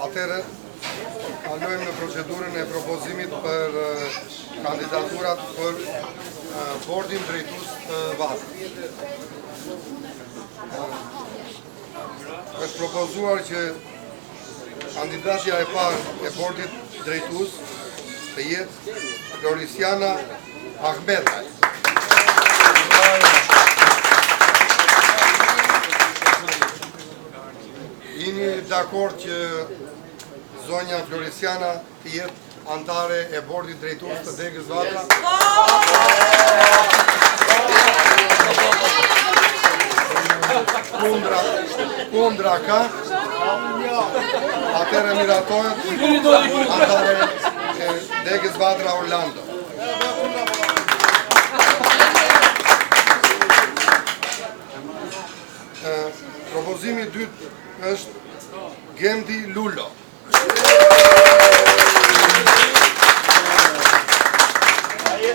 Atëherë, kalojmë në procedurën e propozimit për kandidaturat për bordin drejtues të Vatrës. Është propozuar që kandidatja e parë e bordit drejtues të jetë Florisiana Ahmed. Jeni dakord që zonja Florisiana të jetë antare e bordit drejtues të Degës Vatra? Kundra ka? Atëherë miratohet antare e Degës Vatra Orlando. Propozimi i dytë është Gemdi Lulo.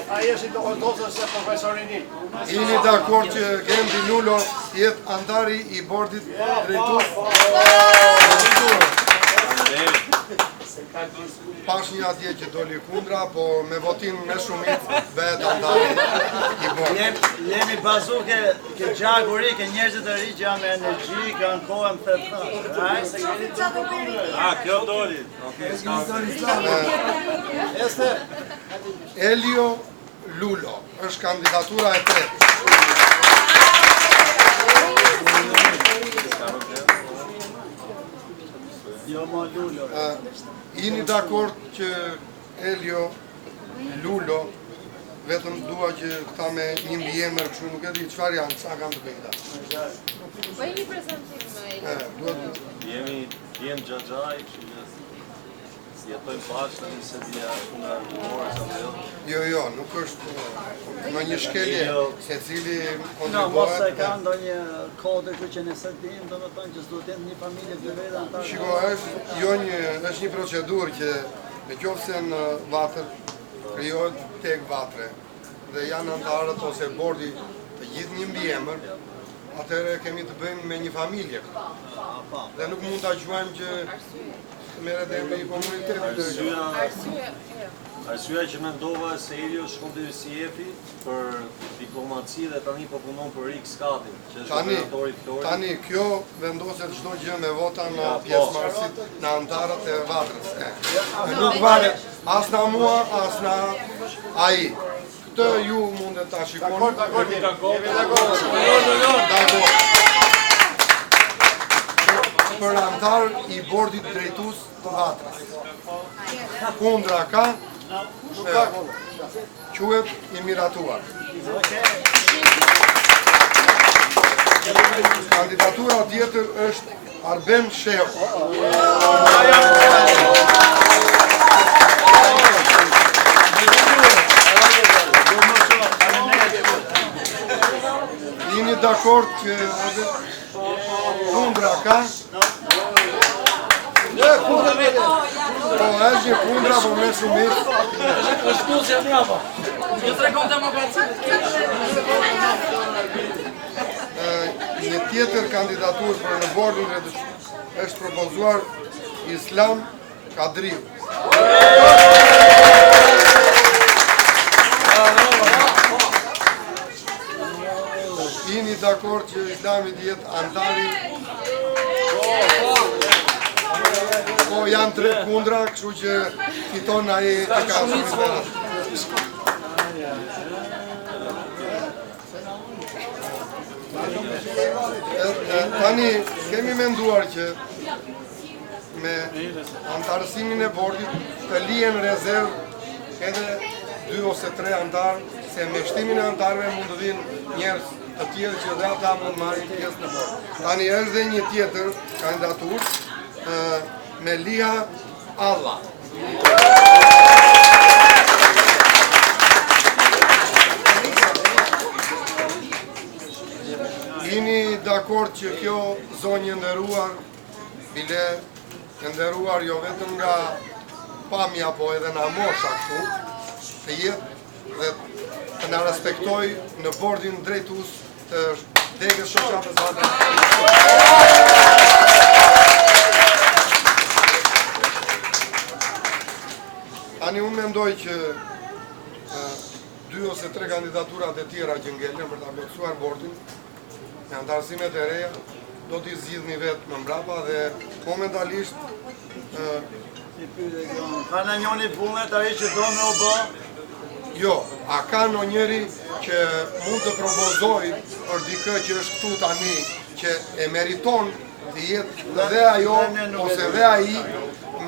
Ai është i doktorës së profesorinit. Jeni dakord që Gemdi Lulo jetë antari i bordit drejtues? pash një atje që doli kundra, po me votim me shumicë bëhet andari i bordit. Jemi bazuke ke gjaguri, ke njerëzit e ri që janë me energji, kanë kohën të kjo doli. Elio Lulo është kandidatura e tretë. Jo ma Lulo. Jeni dakord që Elio Lulo vetëm dua që këta me një mbiemër kështu nuk e di çfarë janë, sa kanë të bëjnë ata. Po jeni prezantim Jemi xhaxhaj, jetojmë bashkë, se dhja nga humorë Jo, nuk është në një shkelje, se cili kontribuohet. Mos e ka ndonjë kodër që nëse dim, do të thonë që s'do të jetë një familje dy veta antarë. Shiko, është një procedurë që në qoftë se në vatër krijohet tek vatre dhe janë antarët ose bordi të gjithë një mbiemër, atëherë kemi të bëjmë me një familje. Dhe nuk mund ta quajmë që merret edhe me komunitetin. Arsyeja që mendova se Elio shkonte në SIEF-i për diplomaci dhe tani po punon për Rikskatin, që është operatori Flori. Tani kjo vendoset çdo gjë me vota në pjesëmarrësit në antarët e vatrës. Nuk varet as na mua, as na ai. Këtë ju mundet ta shikoni. Për antar i bordit drejtues të vatrës. Kundra ka quhet i miratuar. Kandidatura tjetër është Arben Shehu. Jeni dakord që kundra ka? Po, është një kundra, po me shumicë. është kundra brava. Një tjetër kandidatur për në bordin është propozuar Islam Kadriu. Jeni dakord që Islami jetë antari? Po janë 3 kundra, kështu që fiton ai që ka shumicë. Tani kemi menduar që me antarësimin e bordit të lihen rezervë edhe 2 ose 3 antarë, se me shtimin e antarëve mund të vinë njerëz të tjerë që dhe ata mund marrin pjesë në bord. Tani është dhe një tjetër kandidaturë me Liha Allah. Jeni dakord që kjo zonjë nderuar, bile nderuar jo vetëm nga pamja, po edhe nga mosha kështu, të jetë dhe të na respektoj në bordin drejtues të degës shoqatës vatrës. Tani unë mendoj që 2 ose 3 kandidaturat e tjera që ngelen për ta plotësuar bordin me antarësimet e reja do t'i zgjidhni vetë më mbrapa dhe momentalisht ka në njoni punët ai që do me o bë? Jo, a ka në njëri që mund të propozoj për dikë që është këtu tani që e meriton të jetë dhe ajo ose dhe ai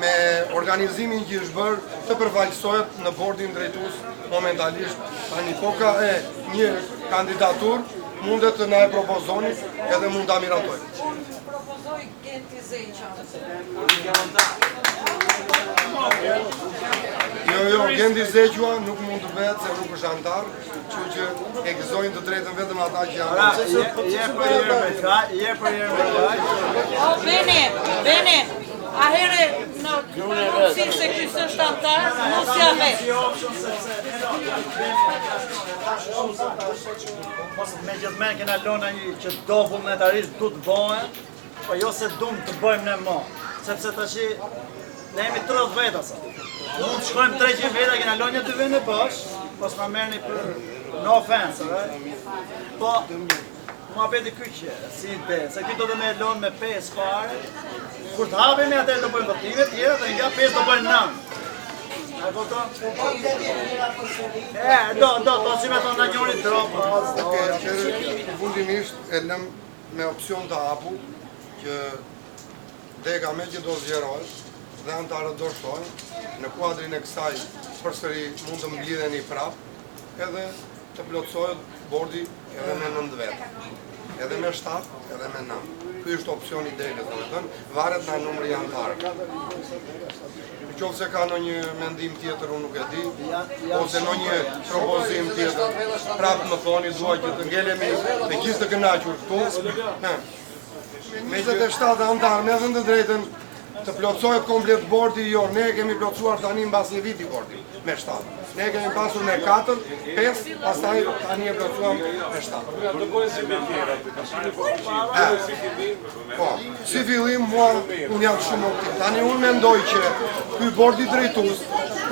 me organizimin që është bërë të përfaqësohet në bordin drejtues momentalisht. Tani po ka një kandidatur, mundet të na e propozoni edhe mund ta miratojmë. Propozoj Genti Zeqa. Jo, Genti Zeqa nuk mund të bëhet se nuk është antar, kështu që e gëzojnë të drejtën vetëm ata që janë. Je për herë me kaj. Bene, a here në si se kës është antar, mos ja vetë. Me gjithë men kena lona një që do vullnetarisht du të bëhen, po jo se dum të bëjmë në mo. Sepse të që Ne jemi 30 veta sa. Mund të shkojmë 300 veta, kena lënë 2 vende bashkë, mos ma merrni për no offense, po ma beti ky që, si të, se ky do të me lënë me 5 fare, kur të hapemi atëherë do bëjmë votime tjera dhe nga 5 do bëjmë 9. A kupton? Do si me thonë na njëri drop. Fundimisht e lëm me opsion të hapu që dega me që do zgjerohet dhe antarët do shtojnë në kuadrin e kësaj përsëri mund të mblidheni prap edhe të plotësohet bordi edhe me 9 veta, edhe me 7, edhe me 9. Ky është opsioni i degës, domethënë varet nga numri i antarëve. Nëse ka ndonjë mendim tjetër, unë nuk e di, ose ndonjë propozim tjetër, prapë më thoni, dua që të ngelemi me gjithë të kënaqur këtu. Me 27 antarë, me dhënë të drejtën të plotësohet komplet bordi, jo, ne kemi plotësuar tani mbas një viti bordi, me 7. Ne kemi pasur me 4, 5, pastaj tani e plotësuam me 7. Po, si fillim, unë jam shumë optimist. Tani unë mendoj që ky bordi drejtues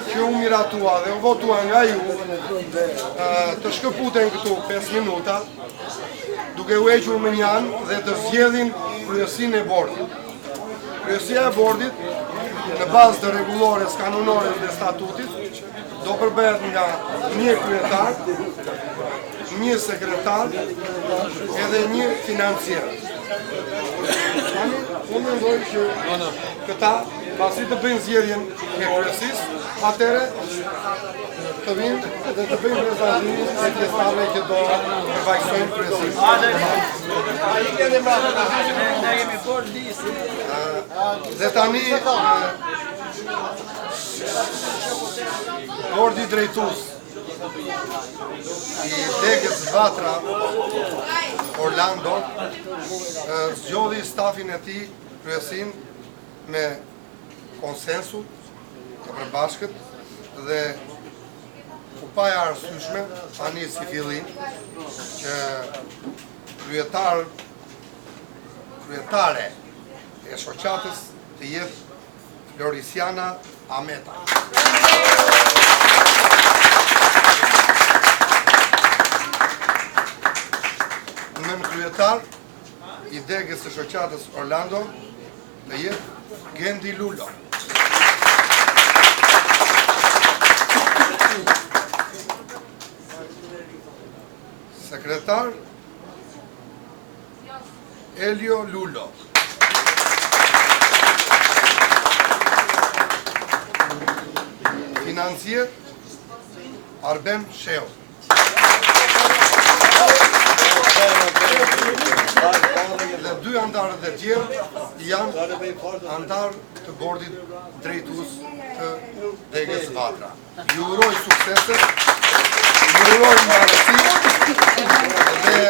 që u miratua dhe u votua nga ju, të shkëputen këtu 5 minuta, duke u hequr me njanë dhe të zgjedhin kryesinë e bordit. Kryesia e bordit, në bazë të rregullores kanonore dhe statutit, do përbëhet nga një kryetar, një sekretar edhe një financier. Tani, unë mendoj që këta, pasi të bëjnë zgjedhjen e kryesisë, atëherë të vinë dhe të bëjnë prezantimin e pjesëmarrëve që do përfaqësojnë kryesinë. Dhe tani bordi drejtues i degës Vatra Orlando zgjodhi stafin e tij kryesin me konsensus të përbashkët dhe u paja arsyeshme tani si fillim që kryetare e shoqatës të jetë Florisiana Ameta. Nën kryetar i degës së shoqatës Orlando të jetë Gendi Lulo. Sekretar Elio Lulo. Financier Arben Sheo. Dhe 2 antarët e tjerë janë antarë të bordit drejtues të degës Vatra. Ju uroj suksese, ju uroj mbarësi dhe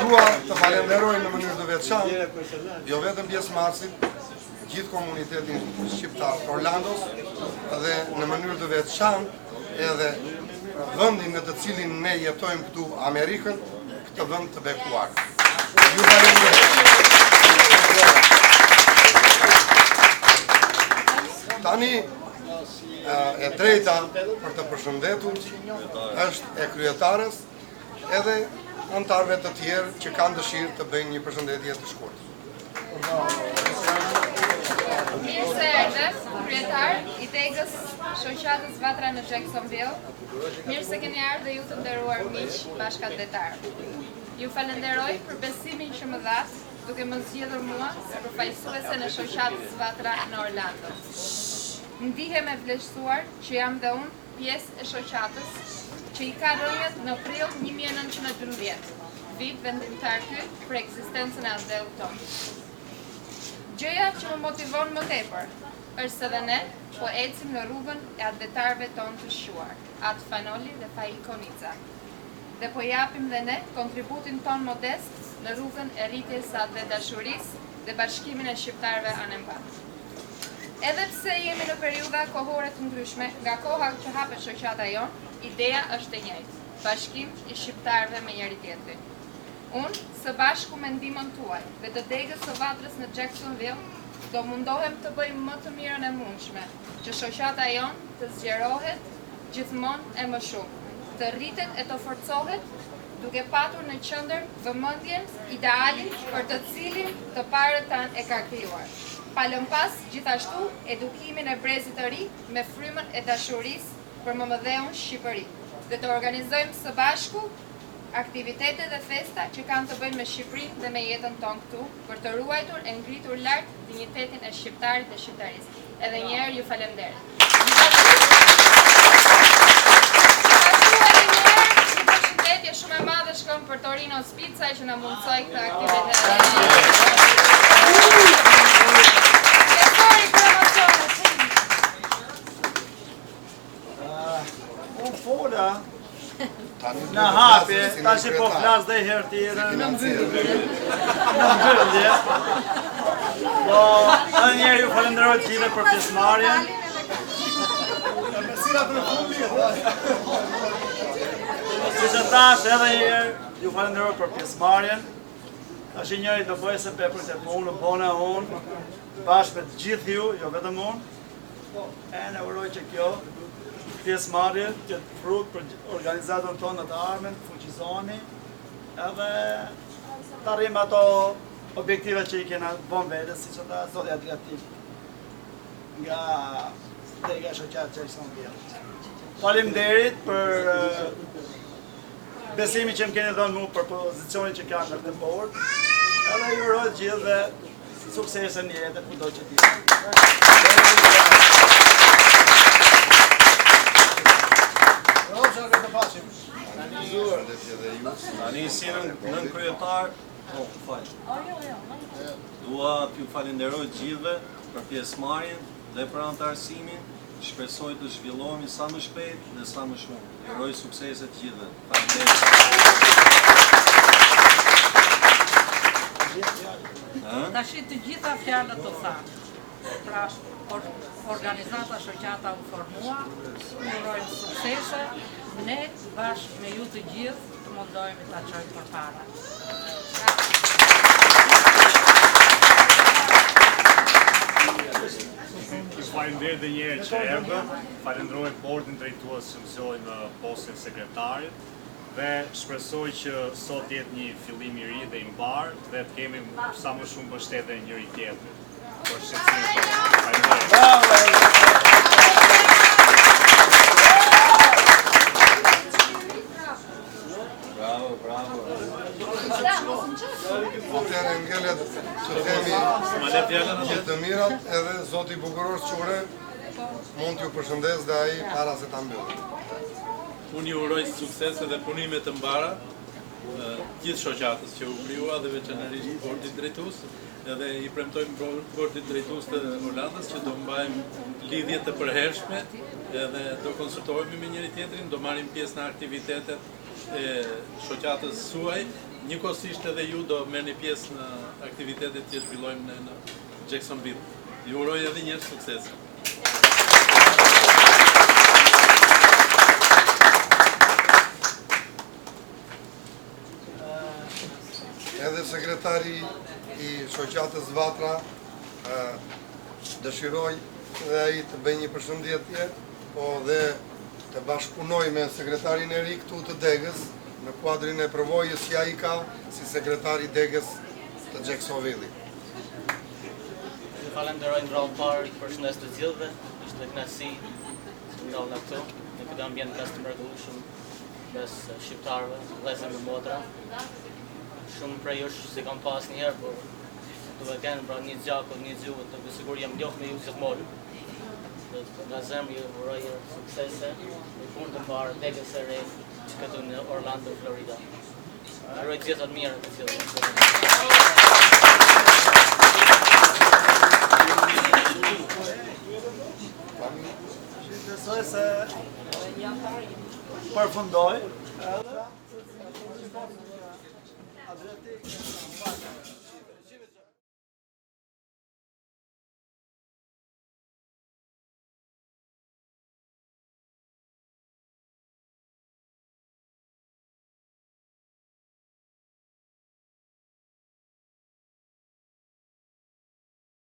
dua të falenderoj në mënyrë të veçantë, jo vetëm pjesëmarrësit, gjithë komunitetin shqiptar të Orlandos dhe në mënyrë të veçantë edhe vendin në të cilin ne jetojmë këtu Amerikën, këtë vend të bekuar. Ju falenderoj. Tani e drejta për të përshëndetur është e kryetarës edhe antarëve të tjerë që kanë dëshirë të bëjnë një përshëndetje të shkurtër. Mirë se erdhët, kryetar i degës shoqatës Vatra në Jacksonville. Mirë se keni ardhur dhe ju të nderuar miq bashkëdhetar. Ju falenderoj për besimin që më dhatë duke më zgjedhur mua si përfaqësuese në shoqatës Vatra në Orlando. Ndihem e vlerësuar që jam dhe unë pjesë e shoqatës që i ka rënjët në prill 1912, vit vendimtar ky për ekzistencën e azdhellit tonë. Gjëja që më motivon më tepër është se dhe ne po ecim në rrugën e adhetarëve tonë të shuar, Atë Fanoli dhe Fail Konica. Dhe po japim dhe ne kontributin ton modest në rrugën e rritjes së atë dashurisë dhe bashkimin e shqiptarëve anë mbar. Edhe pse jemi në periudha kohore të ndryshme, nga koha që hapet shoqata jon, ideja është e njëjtë, bashkim i shqiptarëve me njëri tjetrin. Unë, së bashku me ndihmën tuaj dhe të degës së Vatrës në Jacksonville, do mundohem të bëjmë më të mirën e mundshme, që shoqata jonë të zgjerohet gjithmonë e më shumë, të rritet e të forcohet, duke patur në qendër vëmendjen idealin për të cilin të parët tanë e ka krijuar. Palëm pas gjithashtu edukimin e brezit të ri me frymën e dashurisë për mëmëdheun Shqipëri, dhe të organizojmë së bashku aktivitete dhe festa që kanë të bëjnë me Shqipërinë dhe me jetën tonë këtu, për të ruajtur e ngritur lart dinjitetin e shqiptarit dhe shqiptarisë. Edhe një herë ju falenderoj. Përshëndetje shumë e madhe shkon për Torino's Pizza që na mundsoi këtë aktivitet. Unë fola në hapi, ta që po flas dhe herë tjere në mbyllje. Po, edhe njerë ju falenderoj të gjithë për pjesëmarrjen. Si që tash edhe njerë ju falenderoj për pjesëmarrjen. Tash njëri do bëjë se për të punë, bona unë, bashkë me të gjithë ju, jo vetëm unë. E në uroj që kjo pjesëmarrje të jetë frut për organizatën tonë të armen, fuqizoni, edhe të arrim ato objektive që i kena bon vete, si që ta Zoti Adriatik nga stega shoqatë Jacksonville. Faleminderit për besimin që më keni dhënë mu për pozicionin që kam në këtë bord, edhe ju uroj gjithë dhe suksese në jetë kudo që t'jeni. Tani si nën kryetar, dua t'ju falenderoj gjithëve për pjesëmarrjen dhe për anëtarësimin. Shpresoj të zhvillohemi sa më shpejt dhe sa më shumë. Uroj suksese të gjithëve. Faleminderit. Tashi të gjitha fjalët të thanë. Pra, organizata shoqata u formua, urojmë suksese, ne bashkë me ju të gjithë të mundohemi ta çojmë përpara. Falenderoj dhe njerë që erdhën, falenderoj bordin drejtues që më zgjodhi në postin sekretarit dhe shpresoj që sot jetë një fillim i ri dhe i mbar dhe të kemi sa më shumë mbështetje njëri tjetrit. Për shqetësimin tonë. Atëherë ngellet që temi gjithë të mirat, edhe Zoti Bukurosh Qure mund t'ju përshëndes dhe ai para se ta mbyllim. Unë ju uroj suksese dhe punime të mbara gjithë shoqatës që u krijua dhe veçanërisht bordit drejtues, edhe i premtojmë bordit drejtues të Orlandës që do mbajmë lidhje të përhershme edhe do konsultohemi me njëri tjetrin, do marrim pjesë në aktivitetet e shoqatës suaj. Njëkohësisht edhe ju do merrni pjesë në aktivitetet që zhvillojmë në Jacksonville. Ju uroj edhe një herë sukses. Edhe sekretari i shoqatës Vatra dëshiroj dhe ai të bëjë një përshëndetje, po dhe të bashkëpunoj me sekretarin e ri këtu të Degës në kuadrin e përvojës që ai ka si sekretari i Degës të Jacksonville. Ju falenderoj në rrallë parë, përshëndes të gjithëve, ishte kënaqësi që ndodha këtu, në këtë ambient të mrekullueshëm mes shqiptarëve, vëllezër me motra. Shumë prej jush si kam pas njëherë, por duhet kenë pra një gjakut, një gjuhë, të sigur jam njohur me ju gjithmonë. Nga zemër ju uroj suksese, në punë të mbarë, Degës së re, këtu në Orlando, Florida. Uroj gjithë të mirë të gjithë. Besoj se përfundoj.